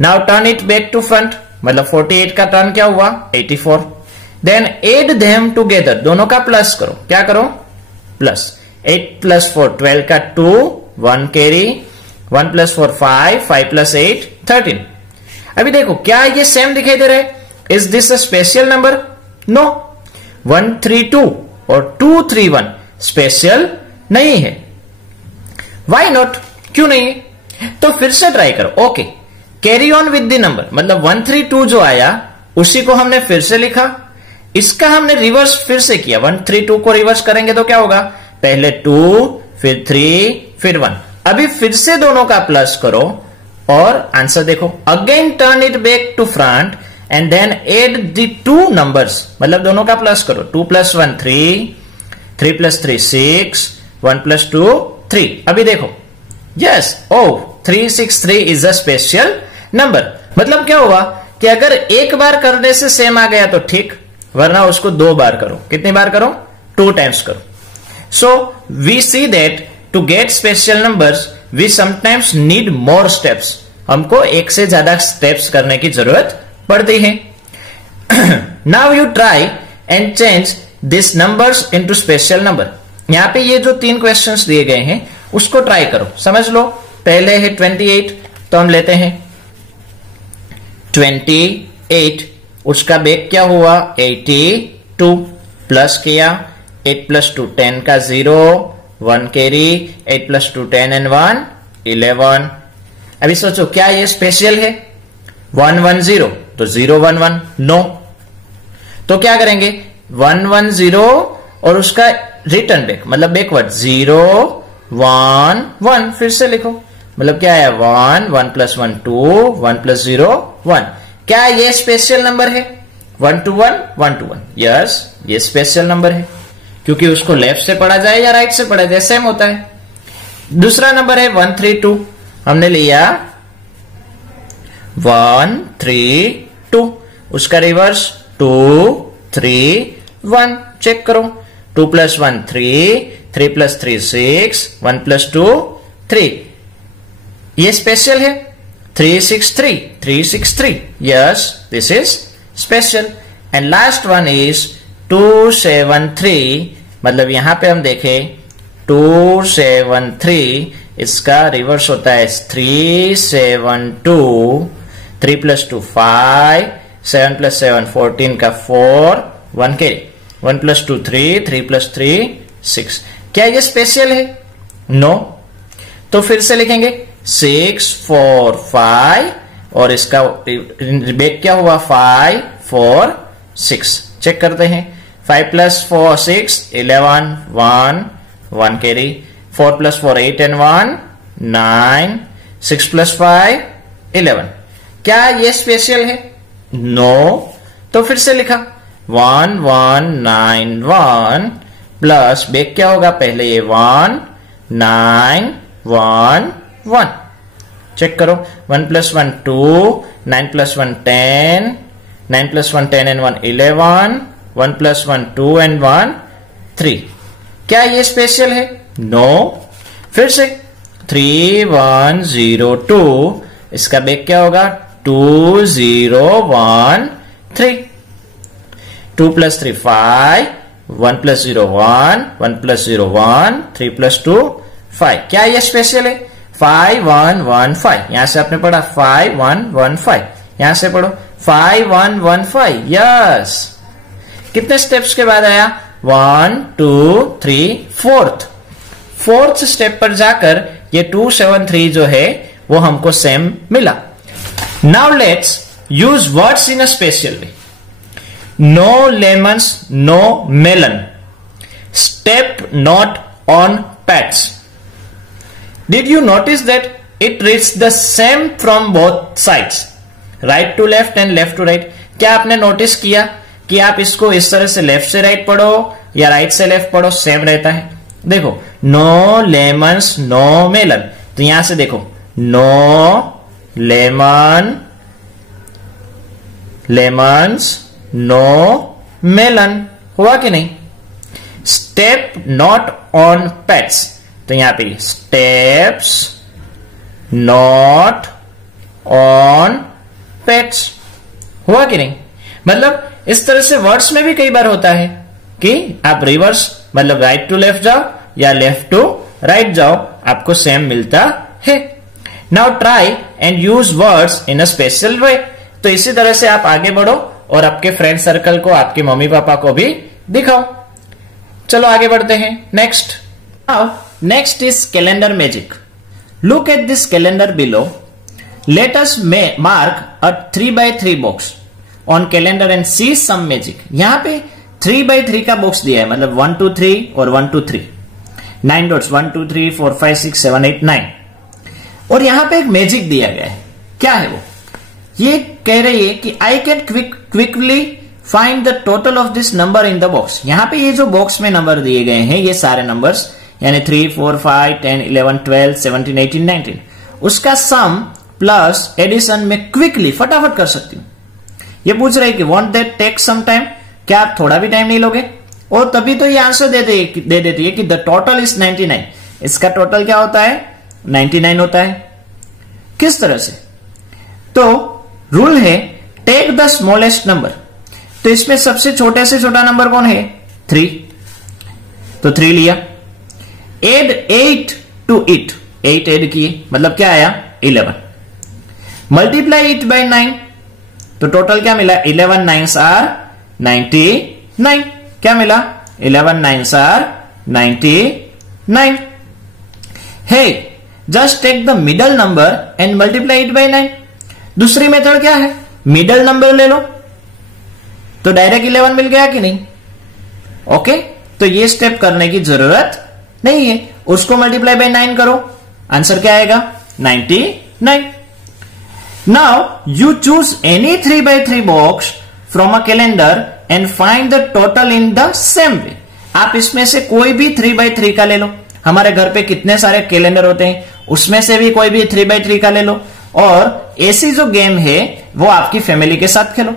now turn it back to front, मतलब 48 का टर्न क्या हुआ 84, देन एड देम टुगेदर, दोनों का प्लस करो, क्या करो प्लस। 8 + 4 12 का 2, 1 कैरी, 1 + 4 5, 5 + 8 13। अभी देखो क्या ये सेम दिखाई दे रहा है, is this a special number? No, 132 और 231 स्पेशल नहीं है। वाई नॉट, क्यों नहीं है? तो फिर से ट्राई करो। Okay, carry on with the number, मतलब 132 जो आया उसी को हमने फिर से लिखा, इसका हमने रिवर्स फिर से किया। 132 को रिवर्स करेंगे तो क्या होगा, पहले 2 फिर 3 फिर 1। अभी फिर से दोनों का प्लस करो और आंसर देखो। Again turn it back to front and then add the 2 numbers, मतलब दोनों का प्लस करो। 2 + 1 3, 3 + 3 6, 1 + 2 3। अभी देखो, yes, oh 363 is a special number. मतलब क्या हुआ कि अगर एक बार करने से सेम आ गया तो ठीक, वरना उसको 2 बार करो। कितनी बार करो? 2 टाइम्स करो। So we see that to get special numbers we sometimes need more steps. हमको एक से ज्यादा स्टेप्स करने की जरूरत पड़ती है। Now you try and change this numbers into special number. यहां पे ये जो 3 क्वेश्चंस दिए गए हैं उसको ट्राई करो, समझ लो। पहले है 28, तो हम लेते हैं 28, उसका बेग क्या हुआ 82, प्लस किया 8 + 2 10 का 0, 1 कैरी, 8 + 2 10 and 1 11। अभी सोचो क्या ये स्पेशल है? 1 1 0, तो 0 1 1 नो। तो क्या करेंगे? 1 1 0 और उसका रिटर्न बैक मतलब बैकवर्ड 0 1 1 फिर से लिखो। मतलब क्या है? 1 1 + 1 2, 1 + 0 1। क्या ये स्पेशल नंबर है? 1 to 1 1 to 1। यस, ये स्पेशल नंबर है क्योंकि उसको लेफ्ट से पढ़ा जाए या राइट से पढ़ा जाए सेम होता है। दूसरा नंबर है 1 3 2, हमने लिया 1 3 2, उसका रिवर्स 2 3 1। चेक करो 2 + 1 3, 3 + 3 6, 1 + 2 3। ये स्पेशल है 3 6 3, 3 6 3। Yes, this is special. And last one is 2 7 3, मतलब यहां पे हम देखें 2 7 3, इसका रिवर्स होता है 3 7 2, 3 + 2 5, 7 + 7 14 का 4, 1 कैरी, 1 + 2 3, 3 + 3 6। क्या ये स्पेशल है? नो। तो फिर से लिखेंगे 6 4 5 और इसका बैक क्या हुआ 5 4 6। चेक करते हैं 5 + 4 6 11, 1 1 कैरी, 4 + 4 8 and 1 9, 6 + 5 11। क्या ये स्पेशल है? नो। तो फिर से लिखा 1 1 9 1 प्लस बैक क्या होगा? पहले ये 1 9 1 1। चेक करो 1 + 1 2, 9 + 1 10, 9 + 1 10 and 1 11, 1 + 1 2 and 1 3। क्या ये स्पेशल है? नो। फिर से 3 1 0 2, इसका बैक क्या होगा? 2 0 1 3। 2 + 3 5, 1 + 0 1, 1 + 0 1, 3 + 2 5। क्या ये स्पेशल है? 5 1 1 5। यहां से आपने पढ़ा 5 1 1 5, यहां से पढ़ो 5 1 1 5। यस। कितने स्टेप्स के बाद आया? 1 2 3 4th स्टेप पर जाकर ये 2 7 3 जो है वो हमको सेम मिला। Now let's use words in a special way. No lemons, no melon. Step not on pets. Did you notice that it reads the same from both sides? Right to left and left to right. क्या आपने notice किया कि आप इसको इस तरह से left से राइट पढ़ो या राइट से लेफ्ट पढ़ो सेम रहता है? देखो no lemons, no melon। तो यहां से देखो no lemons, नो मेलन हुआ कि नहीं? स्टेप नॉट ऑन पेट्स, तो यहां पे स्टेप्स नॉट ऑन पेट्स हुआ कि नहीं? मतलब इस तरह से वर्ड्स में भी कई बार होता है कि आप रिवर्स मतलब राइट टू लेफ्ट जाओ या लेफ्ट टू राइट जाओ, आपको सेम मिलता है। Now try and use words in a special वे। तो इसी तरह से आप आगे बढ़ो और आपके फ्रेंड सर्कल को, आपके मम्मी पापा को भी दिखाओ। चलो आगे बढ़ते हैं। Next is calendar magic. Look at this calendar below. Let us mark a 3x3 box on calendar and see some magic. यहां पे 3x3 का बॉक्स दिया है, मतलब 1 2 3 और 1 2 3, 9 डॉट्स 1 2 3 4 5 6 7 8 9। और यहां पे एक मैजिक दिया गया है। क्या है वो? ये कह रही है कि I can quickly find the total of this number in the box. यहां पे ये जो बॉक्स में नंबर दिए गए हैं ये सारे नंबर्स यानी 3 4 5 10 11 12 17 18 19, उसका सम प्लस एडिशन में क्विकली फटाफट कर सकती हूं। ये पूछ रही है कि won't that take some time? क्या आप थोड़ा भी टाइम नहीं लोगे? और तभी तो ये आंसर दे देती है कि द टोटल इज 99। इसका टोटल क्या होता है? 99 होता है। किस तरह से? तो रूल है टेक द स्मॉलेस्ट नंबर। तो इसमें सबसे छोटे से छोटा नंबर कौन है? 3। तो 3 लिया। एड 8 टू इट, 8 एड किए, मतलब क्या आया? 11। मल्टीप्लाई इट बाय 9, तो टोटल क्या मिला? 11 9s आर 99। क्या मिला? 11 9s are 99। He just take the middle number and multiply it by 9। दूसरी मेथड क्या है? मिडल नंबर ले लो, तो डायरेक्ट 11 मिल गया कि नहीं? ओके, तो ये स्टेप करने की जरूरत नहीं है। उसको मल्टीप्लाई बाय 9 करो, आंसर क्या आएगा? 99। Now you choose any 3x3 box from a calendar and find the total in the same वे। आप इसमें से कोई भी 3x3 का ले लो। हमारे घर पे कितने सारे कैलेंडर होते हैं, उसमें से भी कोई भी 3x3 का ले लो, और ऐसी जो गेम है वो आपकी फैमिली के साथ खेलो।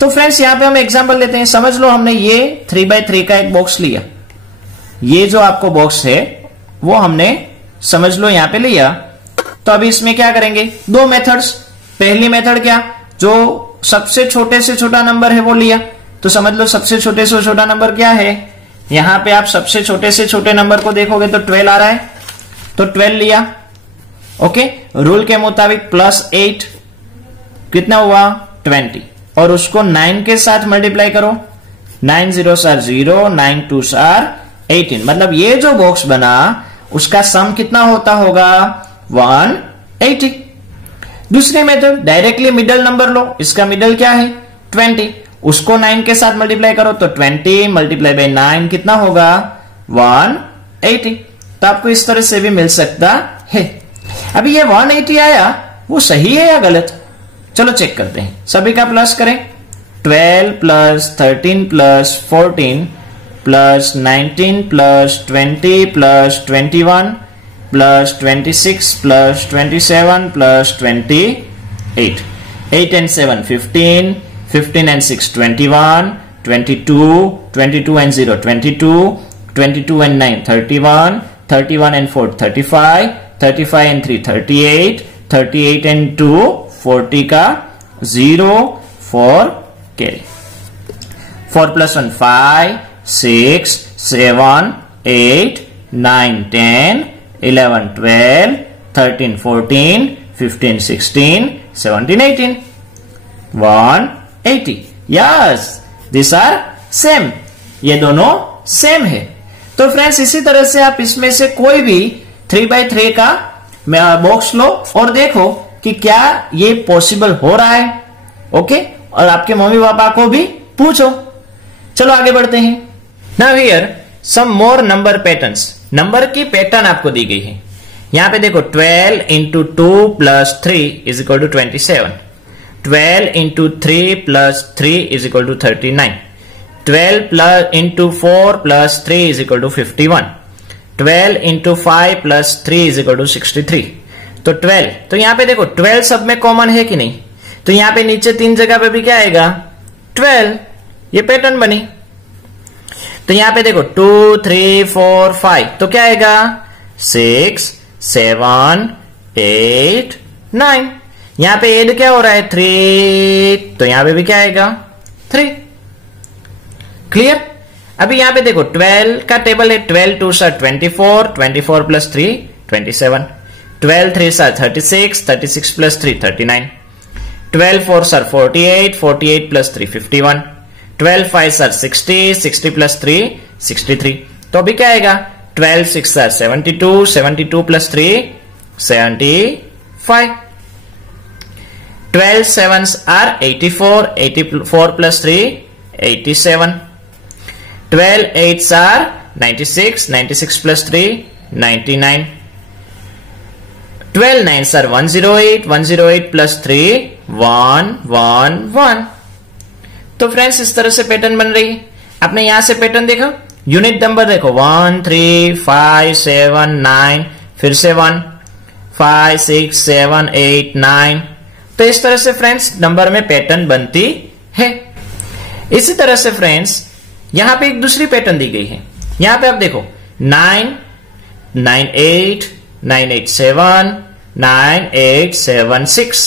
तो फ्रेंड्स यहां पे हम एग्जांपल लेते हैं। समझ लो हमने ये 3x3 का एक बॉक्स लिया। ये जो आपको बॉक्स है वो हमने समझ लो यहां पे लिया। तो अभी इसमें क्या करेंगे? 2 मेथड्स। पहली मेथड क्या? जो सबसे छोटे से छोटा नंबर है वो लिया। तो समझ लो सबसे छोटे से छोटा नंबर क्या है? यहां पे आप सबसे छोटे से छोटे नंबर को देखोगे तो 12 आ रहा है, तो 12 लिया। ओके, रूल के मुताबिक +8 कितना हुआ? 20, और उसको 9 के साथ मल्टीप्लाई करो। 9 0s आर 0, 9 2s आर 18। मतलब ये जो बॉक्स बना उसका सम कितना होता होगा? 180। दूसरी मेथड डायरेक्टली मिडल नंबर लो। इसका मिडल क्या है? 20। उसको 9 के साथ मल्टीप्लाई करो, तो 20 मल्टीप्लाई बाय 9 कितना होगा? 180। तो आपको इस तरह से भी मिल सकता है। अभी ये 180 आया, वो सही है या गलत? चलो चेक करते हैं। सभी का प्लस करें। 12 plus 13 plus 14 plus 19 plus 20 plus 21 plus 26 plus 27 plus 28। 8 and 7 15, 15 and 6 21, 22, 22 and 0 22, 22 and 9 31, 31 and 4 35, 35 and 3 38, 38 and 2 40 का 0 4 carry. 4 plus 1 5, 6 7 8 9 10 11 12 13 14 15 16 17 18 180। Yes, this are same. ये दोनों सेम है। तो फ्रेंड्स इसी तरह से आप इसमें से कोई भी 3x3 का बॉक्स लो और देखो कि क्या ये पॉसिबल हो रहा है। ओके, और आपके मम्मी पापा को भी पूछो। चलो आगे बढ़ते हैं। Now here some more number patterns. Number की पैटर्न आपको दी गई है। यहां पे देखो 12 into 2 plus 3 is equal to 27. 12 into 3 plus 3 is equal to 39. 12 plus into 4 plus 3 is equal to 51. 12 into 5 plus 3 is equal to 63. तो 12, तो यहां पे देखो 12 सब में कॉमन है कि नहीं? तो यहां पे नीचे 3 जगह पे भी क्या आएगा? 12। ये पैटर्न बनी। तो यहां पे देखो 2 3 4 5, तो क्या आएगा? 6 7 8 9। यहां पे एड क्या हो रहा है? 3, तो यहां पे भी क्या आएगा? 3। क्लियर? अभी यहां पे देखो 12 का टेबल है। 12 2s are 24, 24 plus 3 27, 12 3s are 36, 36 plus 3 39, 12 4s are 48, 48 plus 3 51, 12 5s are 60, 60 plus 3 63। तो अभी क्या आएगा? 12 6 are 72, 72 plus 3 75, 12 7s are 84, 84 plus 3 87, 12 8s are 96, 96 plus 3 99, 12 9s are 108, 108 plus 3 111। तो फ्रेंड्स इस तरह से पैटर्न बन रही है। आपने यहां से पैटर्न देखा, यूनिट नंबर देखो 1 3 5 7 9, फिर से 1 5 6 7 8 9। तो इस तरह से फ्रेंड्स नंबर में पैटर्न बनती है। इसी तरह से फ्रेंड्स यहां पे एक दूसरी पैटर्न दी गई है। यहां पे आप देखो 9, 9, 8, 9, 8, 7, 9, 8, 7, 6,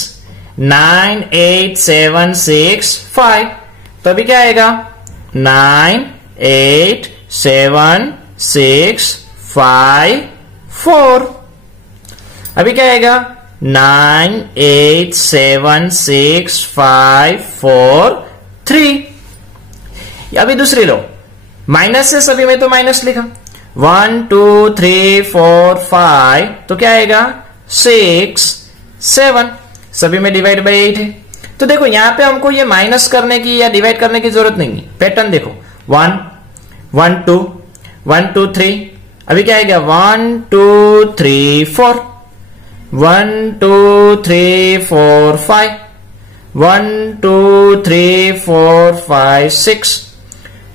9, 8, 7, 6, 5। तो अभी क्या आएगा 9, 8, 7, 6, 5, 4। अभी क्या आएगा 9, 8, 7, 6, 5, 4, 3। अभी दूसरी लो, माइनस से सभी में तो माइनस लिखा, 1, 2, 3, 4, 5, तो क्या आएगा 6, 7, सभी में डिवाइड बाई 8 है। तो देखो यहां पे हमको ये माइनस करने की या डिवाइड करने की जरूरत नहीं है। पैटर्न देखो 1, 1, 2, 1, 2, 3। अभी क्या आएगा 1, 2, 3, 4, 1, 2, 3, 4, 5, 1, 2, 3, 4, 5, 6,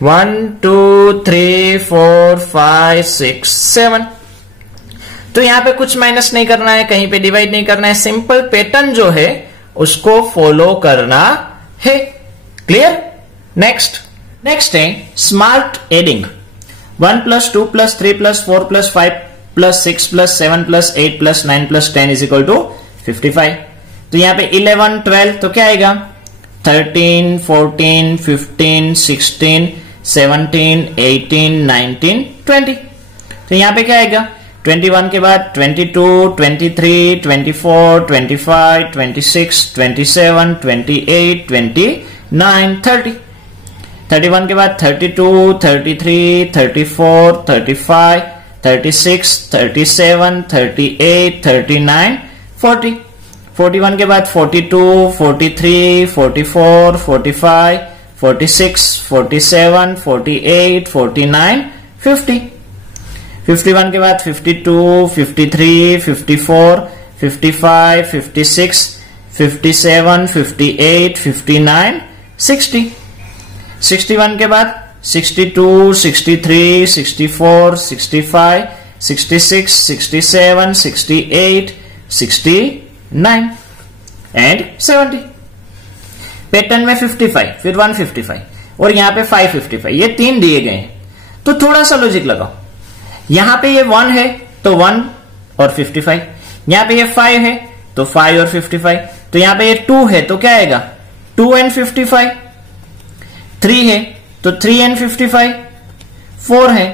1, 2, 3, 4, 5, 6, 7। तो यहां पे कुछ माइनस नहीं करना है, कहीं पे डिवाइड नहीं करना है, सिंपल पैटर्न जो है उसको फॉलो करना है। क्लियर? नेक्स्ट है स्मार्ट एडिंग। 1 + 2 + 3 + 4 + 5 + 6 + 7 + 8 + 9 + 10 = 55। तो यहां पे 11, 12 तो क्या आएगा 13, 14, 15, 16, 17, 18, 19, 20। तो यहां पे क्या आएगा 21 के बाद 22, 23, 24, 25, 26, 27, 28, 29, 30। 31 के बाद 32, 33, 34, 35, 36, 37, 38, 39, 40। 41 के बाद 42, 43, 44, 45, 46, 47, 48, 49, 50। 51 के बाद 52, 53, 54, 55, 56, 57, 58, 59, 60। 61 के बाद 62, 63, 64, 65, 66, 67, 68, 69 एंड 70। पैटर्न में 55, फिर 155 और यहां पे 555, ये 3 दिए गए हैं। तो थोड़ा सा लॉजिक लगाओ, यहां पे ये 1 है तो 1 और 55, यहां पे ये 5 है तो 5 और 55, तो यहां पे ये 2 है तो क्या आएगा 2 and 55, 3 है तो 3 and 55, 4 है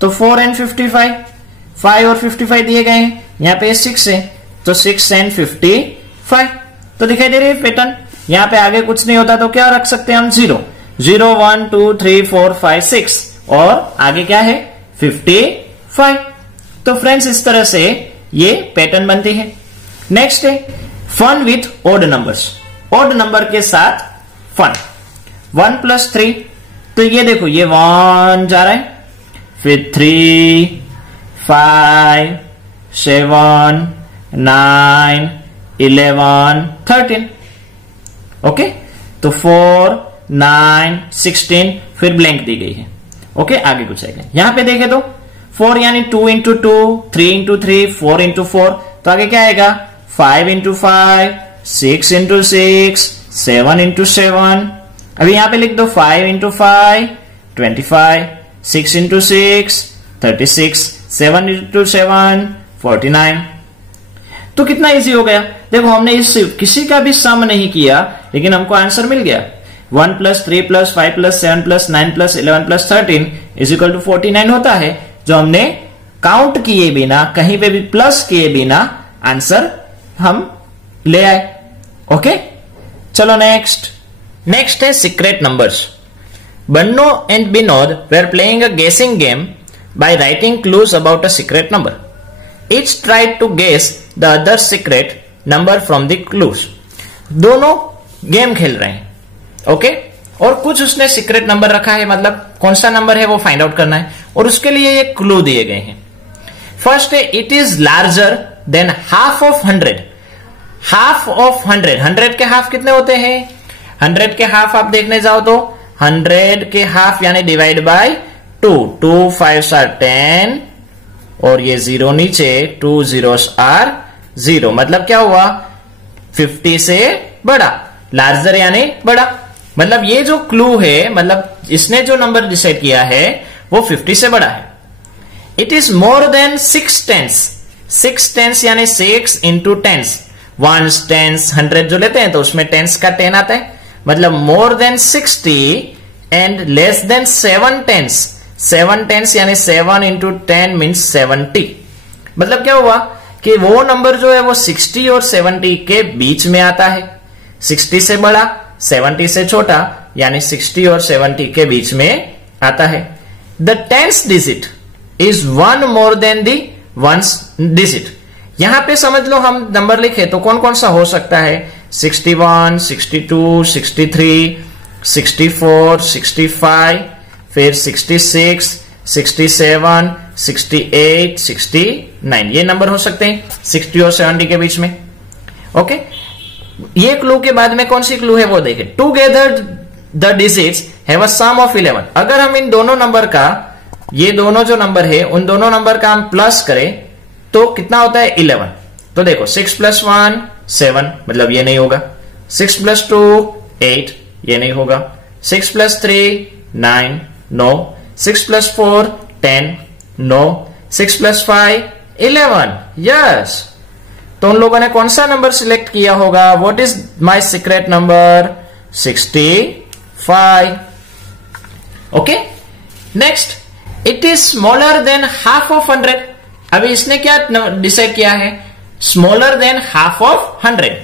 तो 4 and 55, 5 और 55 दिए गए हैं। यहां पे 6 है तो 6 and 55। तो दिखाई दे रही है पैटर्न। यहां पे आगे कुछ नहीं होता तो क्या रख सकते हैं हम 0, 0, 1, 2, 3, 4, 5, 6 और आगे क्या है 55। तो फ्रेंड्स इस तरह से ये पैटर्न बनती है। नेक्स्ट है fun with odd numbers. Odd number के साथ फन। 1 + 3, तो ये देखो ये 1 जा रहा है, फिर 3, 5, 7, 9, 11, 13। ओके, तो 4, 9, 16 फिर ब्लैंक दी गई है। ओके, आगे कुछ आएगा। यहां पे देखे तो 4 यानी 2 × 2, 3 × 3, 4 × 4, तो आगे क्या आएगा 5 × 5, 6 × 6, 7 × 7। अभी यहां पे लिख दो 5 × 5, 25, 6 × 6, 36, 7 × 7, 49। तो कितना इजी हो गया। देखो हमने इस किसी का भी सम नहीं किया लेकिन हमको आंसर मिल गया। 1 + 3 + 5 + 7 + 9 + 11 + 13 = 49 होता है, जो हमने काउंट किए बिना कहीं पे भी प्लस किए बिना आंसर हम ले आए। ओके, चलो नेक्स्ट है secret numbers. Banno and Binod were playing a guessing game by writing clues about a secret number. Each tried to guess the other secret number from the clues. दोनों game खेल रहे हैं, okay, और कुछ उसने secret number रखा है, मतलब कौन सा नंबर है वो फाइंड आउट करना है, और उसके लिए ये क्लू दिए गए हैं। फर्स्ट है it is larger than half of 100। Half of 100, 100 के हाफ कितने होते हैं? 100 के हाफ आप देखने जाओ तो 100 के हाफ यानी डिवाइड बाय 2, 2 5 आर 10 और ये 0 नीचे, 2 zeros आर 0, मतलब क्या हुआ 50 से बड़ा, लार्जर यानी बड़ा। मतलब ये जो क्लू है, मतलब इसने जो नंबर डिसाइड किया है वो 50 से बड़ा है। It is more than 6 tens. 6 tens यानी 6 इंटू टेंस, वंस टेंस 100 जो लेते हैं तो उसमें टेंस का 10 आता है। मतलब more than 60 and less than 7 tens. 7 tens यानी 7 इंटू 10 मीन्स 70। मतलब क्या हुआ कि वो नंबर जो है वो 60 और 70 के बीच में आता है। 60 से बड़ा, 70 से छोटा, यानी 60 और 70 के बीच में आता है। The tens digit is 1 more than the ones digit. यहां पे समझ लो हम नंबर लिखे तो कौन कौन सा हो सकता है? 61, 62, 63, 64, 65, फिर 66, 67, 68, 69, ये नंबर हो सकते हैं 60 और 70 के बीच में। ओके, ये क्लू के बाद में कौन सी क्लू है वो देखें। Together the digits have a sum of 11। अगर हम इन दोनों नंबर का, ये दोनों जो नंबर है उन दोनों नंबर का हम प्लस करें तो कितना होता है? 11। तो देखो 6 + 1 7, मतलब ये नहीं होगा। 6 + 2 8, ये नहीं होगा। 6 + 3 9, नो। 6 + 4 10, नो। 6 + 5 11, यस। तो उन लोगों ने कौन सा नंबर सिलेक्ट किया होगा? What is my secret number? 65। Okay, next, it is smaller than half of 100। अभी इसने क्या डिसाइड किया है? Smaller than half of 100।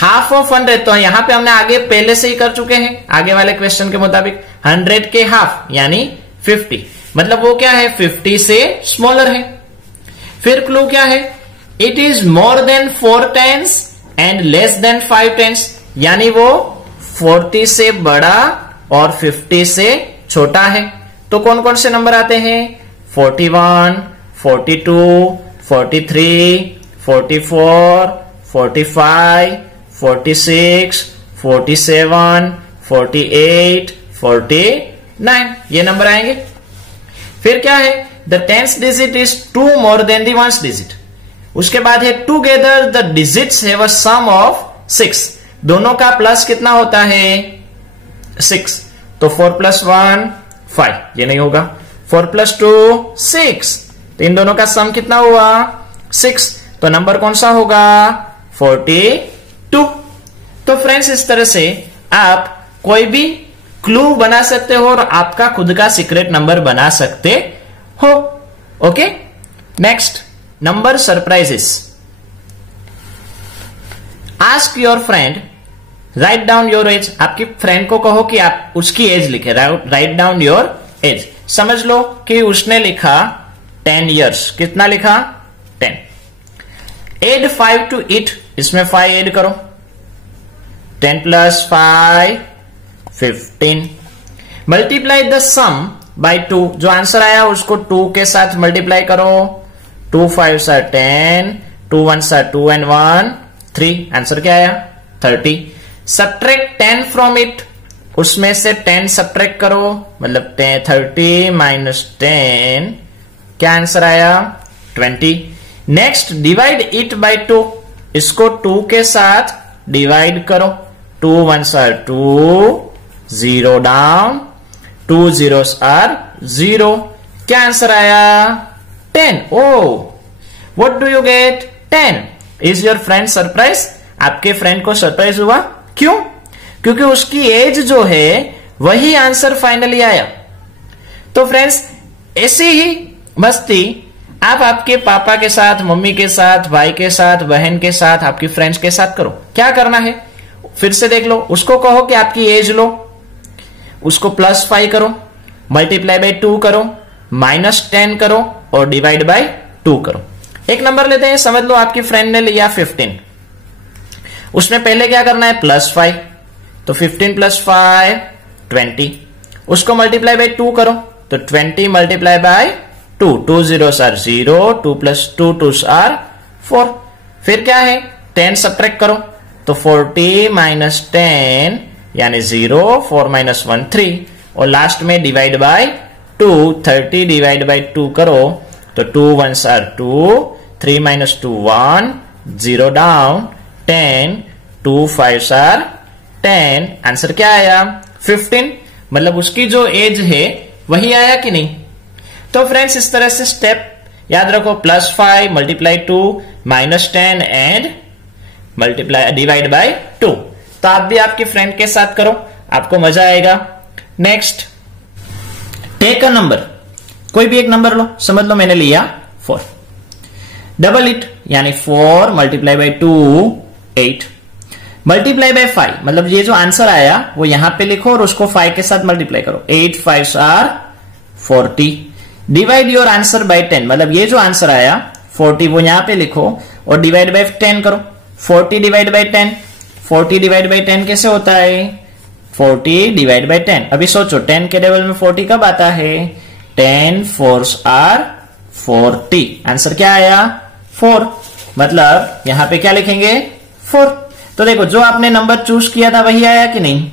Half of 100 तो यहां पे हमने आगे पहले से ही कर चुके हैं, आगे वाले क्वेश्चन के मुताबिक। 100 के हाफ यानी 50, मतलब वो क्या है? 50 से स्मॉलर है। फिर क्लू क्या है? It is more than 4 tens and less than 5 tens, यानी वो 40 से बड़ा और 50 से छोटा है। तो कौन कौन से नंबर आते हैं? 41, 42, 43, 44, 45, 46, 47, 48, 49, ये नंबर आएंगे। फिर क्या है? The tens digit is 2 more than the ones digit. उसके बाद है together the digits have a sum of 6। दोनों का प्लस कितना होता है? 6। तो 4 + 1 5, ये नहीं होगा। 4 + 2 6, तो इन दोनों का सम कितना हुआ? 6। तो नंबर कौन सा होगा? 42। तो फ्रेंड्स, इस तरह से आप कोई भी क्लू बना सकते हो और आपका खुद का सीक्रेट नंबर बना सकते हो। Okay, next, number surprises. Ask your friend write down your age. आपकी फ्रेंड को कहो कि आप उसकी एज लिखे, राइट डाउन योर एज। समझ लो कि उसने लिखा 10 years। कितना लिखा? 10। एड 5 to it, इसमें 5 ऐड करो। 10 + 5 15। Multiply the sum by 2। जो आंसर आया उसको 2 के साथ मल्टीप्लाई करो। 2 5s are 10, 2 1s are 2 and 1 3। Answer क्या आया? 30। सब्ट्रैक्ट 10 फ्रॉम इट, उसमें से 10 सब्ट्रैक्ट करो, मतलब 30 - 10, क्या आंसर आया? 20। Next, divide it by 2। इसको 2 के साथ डिवाइड करो। 2 1s are 2, 0 down, 2 zeros are 0। क्या आंसर आया? 10। Oh, what do you get? 10। Is your friend surprised? आपके फ्रेंड को सरप्राइज हुआ? क्यों? क्योंकि उसकी एज जो है वही आंसर फाइनली आया। तो फ्रेंड्स, ऐसी ही मस्ती आप आपके पापा के साथ, मम्मी के साथ, भाई के साथ, बहन के साथ, आपकी फ्रेंड्स के साथ करो। क्या करना है फिर से देख लो। उसको कहो कि आपकी एज लो, उसको +5 करो, मल्टीप्लाई बाय 2 करो, -10 करो और डिवाइड बाय 2 करो। एक नंबर लेते हैं, समझ लो आपकी फ्रेंड ने लिया 15। उसमें पहले क्या करना है? +5। तो 15 + 5 20। उसको मल्टीप्लाई बाय 2 करो, तो 20 multiply by 2। 2 zeros are 0, 2 + 2 2s are 4। फिर क्या है? 10 सब्ट्रैक्ट करो, तो 40 - 10 यानी 0, 4 - 1 3, और लास्ट में डिवाइड बाय 2। 30 डिवाइड बाय 2 करो, तो 2 1s are 2, 3 - 2 1, 0 down, 10, 2 5s are 10, answer क्या आया 15, मतलब उसकी जो एज है वही आया कि नहीं। तो फ्रेंड्स इस तरह से स्टेप याद रखो, +5 × 2 -10 एंड डिवाइड बाय 2। तो आप भी आपके फ्रेंड के साथ करो, आपको मजा आएगा। नेक्स्ट, टेक अ नंबर, कोई भी एक नंबर लो, समझ लो मैंने लिया 4, डबल इट यानी 4 × 2 8, मल्टीप्लाई बाय 5, मतलब ये जो आंसर आया वो यहां पे लिखो और उसको 5 के साथ मल्टीप्लाई करो, 8 5s are 40, divide your answer by 10, मतलब ये जो आंसर आया 40 वो यहां पे लिखो और डिवाइड बाय 10 करो, 40 डिवाइड बाय 10, 40 डिवाइड बाय 10 कैसे होता है 40 डिवाइड बाय 10। अभी सोचो 10 के टेबल में 40 कब आता है, 10 4s are 40, आंसर क्या आया 4, मतलब यहां पे क्या लिखेंगे 4। तो देखो जो आपने नंबर चूज किया था वही आया कि नहीं,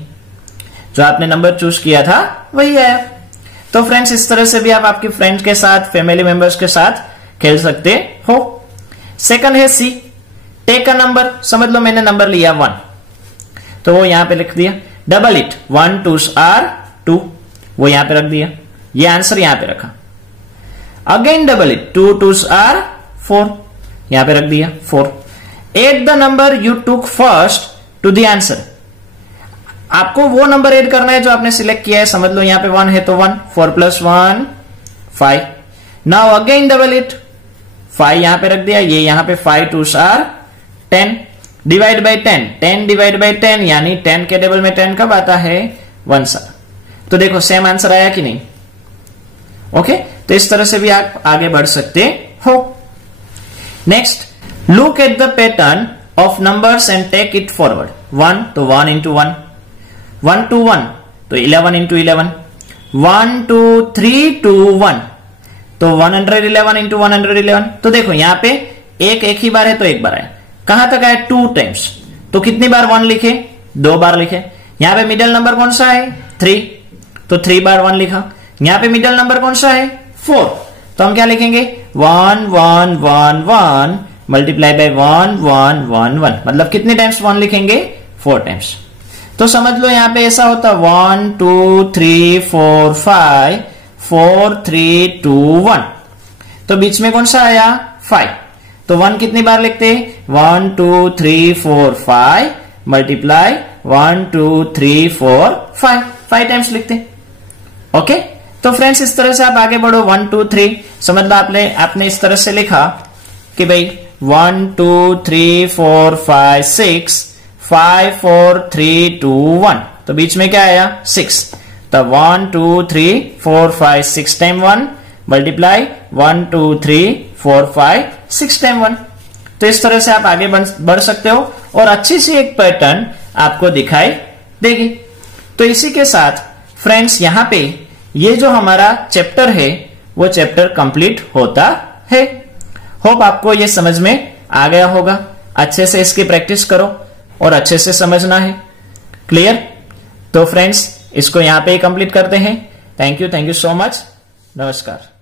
जो आपने नंबर चूज किया था वही आया। तो फ्रेंड्स इस तरह से भी आप आपके फ्रेंड्स के साथ, फैमिली मेंबर्स के साथ खेल सकते हो। सेकंड है सी, टेक अ नंबर, समझ लो मैंने नंबर लिया 1, तो वो यहां पे लिख दिया, डबल इट 1 2s are 2, वो यहां पे रख दिया, ये आंसर यहां पे रखा। Again double it 2 2s are 4, यहां पे रख दिया 4। Add the number you took first to the answer, आपको वो नंबर ऐड करना है जो आपने सिलेक्ट किया है, समझ लो यहां पे 1 है तो 1, 4 + 1 5। नाउ अगेन डबल इट 5 यहां पे रख दिया, ये यहां पे 5 2s are 10, divide by 10, 10 divide by 10 यानी 10 के टेबल में 10 कब आता है 1 sir। तो देखो सेम आंसर आया कि नहीं। ओके, तो इस तरह से भी आप आगे बढ़ सकते हो। Next, look at the pattern of numbers and take it forward. 1 तो 1 × 1, 1 to 1 तो 11 × 11, 1 2 3 2 1 तो 111 × 111। तो देखो यहां पे एक ही बार है तो एक बार आया, कहां तक आया 2 टाइम्स, तो कितनी बार 1 लिखे 2 बार लिखे। यहां पे मिडिल नंबर कौन सा है 3, तो 3 बार 1 लिखा। यहां पे मिडिल नंबर कौन सा है 4, तो हम क्या लिखेंगे 1 1 1 1 मल्टीप्लाई बाय 1 1 1 1, मतलब कितने टाइम्स 1 लिखेंगे 4 टाइम्स। तो समझ लो यहां पे ऐसा होता 1 2 3 4 5 4 3 2 1, तो बीच में कौन सा आया 5, तो 1 कितनी बार लिखते 1 2 3 4 5 मल्टीप्लाई 1 2 3 4 5 टाइम्स लिखते। ओके, तो फ्रेंड्स इस तरह से आप आगे बढ़ो 1 2 3, समझ लो आपने इस तरह से लिखा कि भाई 1 2 3 4 5 6 5 4 3 2 1, तो बीच में क्या आया 6, तो 1 2 3 4 5 6 टाइम 1 मल्टीप्लाई 1 2 3 4 5 6 टाइम 1। तो इस तरह से आप आगे बढ़ सकते हो और अच्छी सी एक पैटर्न आपको दिखाई देगी। तो इसी के साथ फ्रेंड्स यहां पे ये जो हमारा चैप्टर है वो चैप्टर कंप्लीट होता है। होप आपको ये समझ में आ गया होगा, अच्छे से इसकी प्रैक्टिस करो और अच्छे से समझना है। क्लियर? तो फ्रेंड्स इसको यहां पे ही कंप्लीट करते हैं। थैंक यू सो मच, नमस्कार।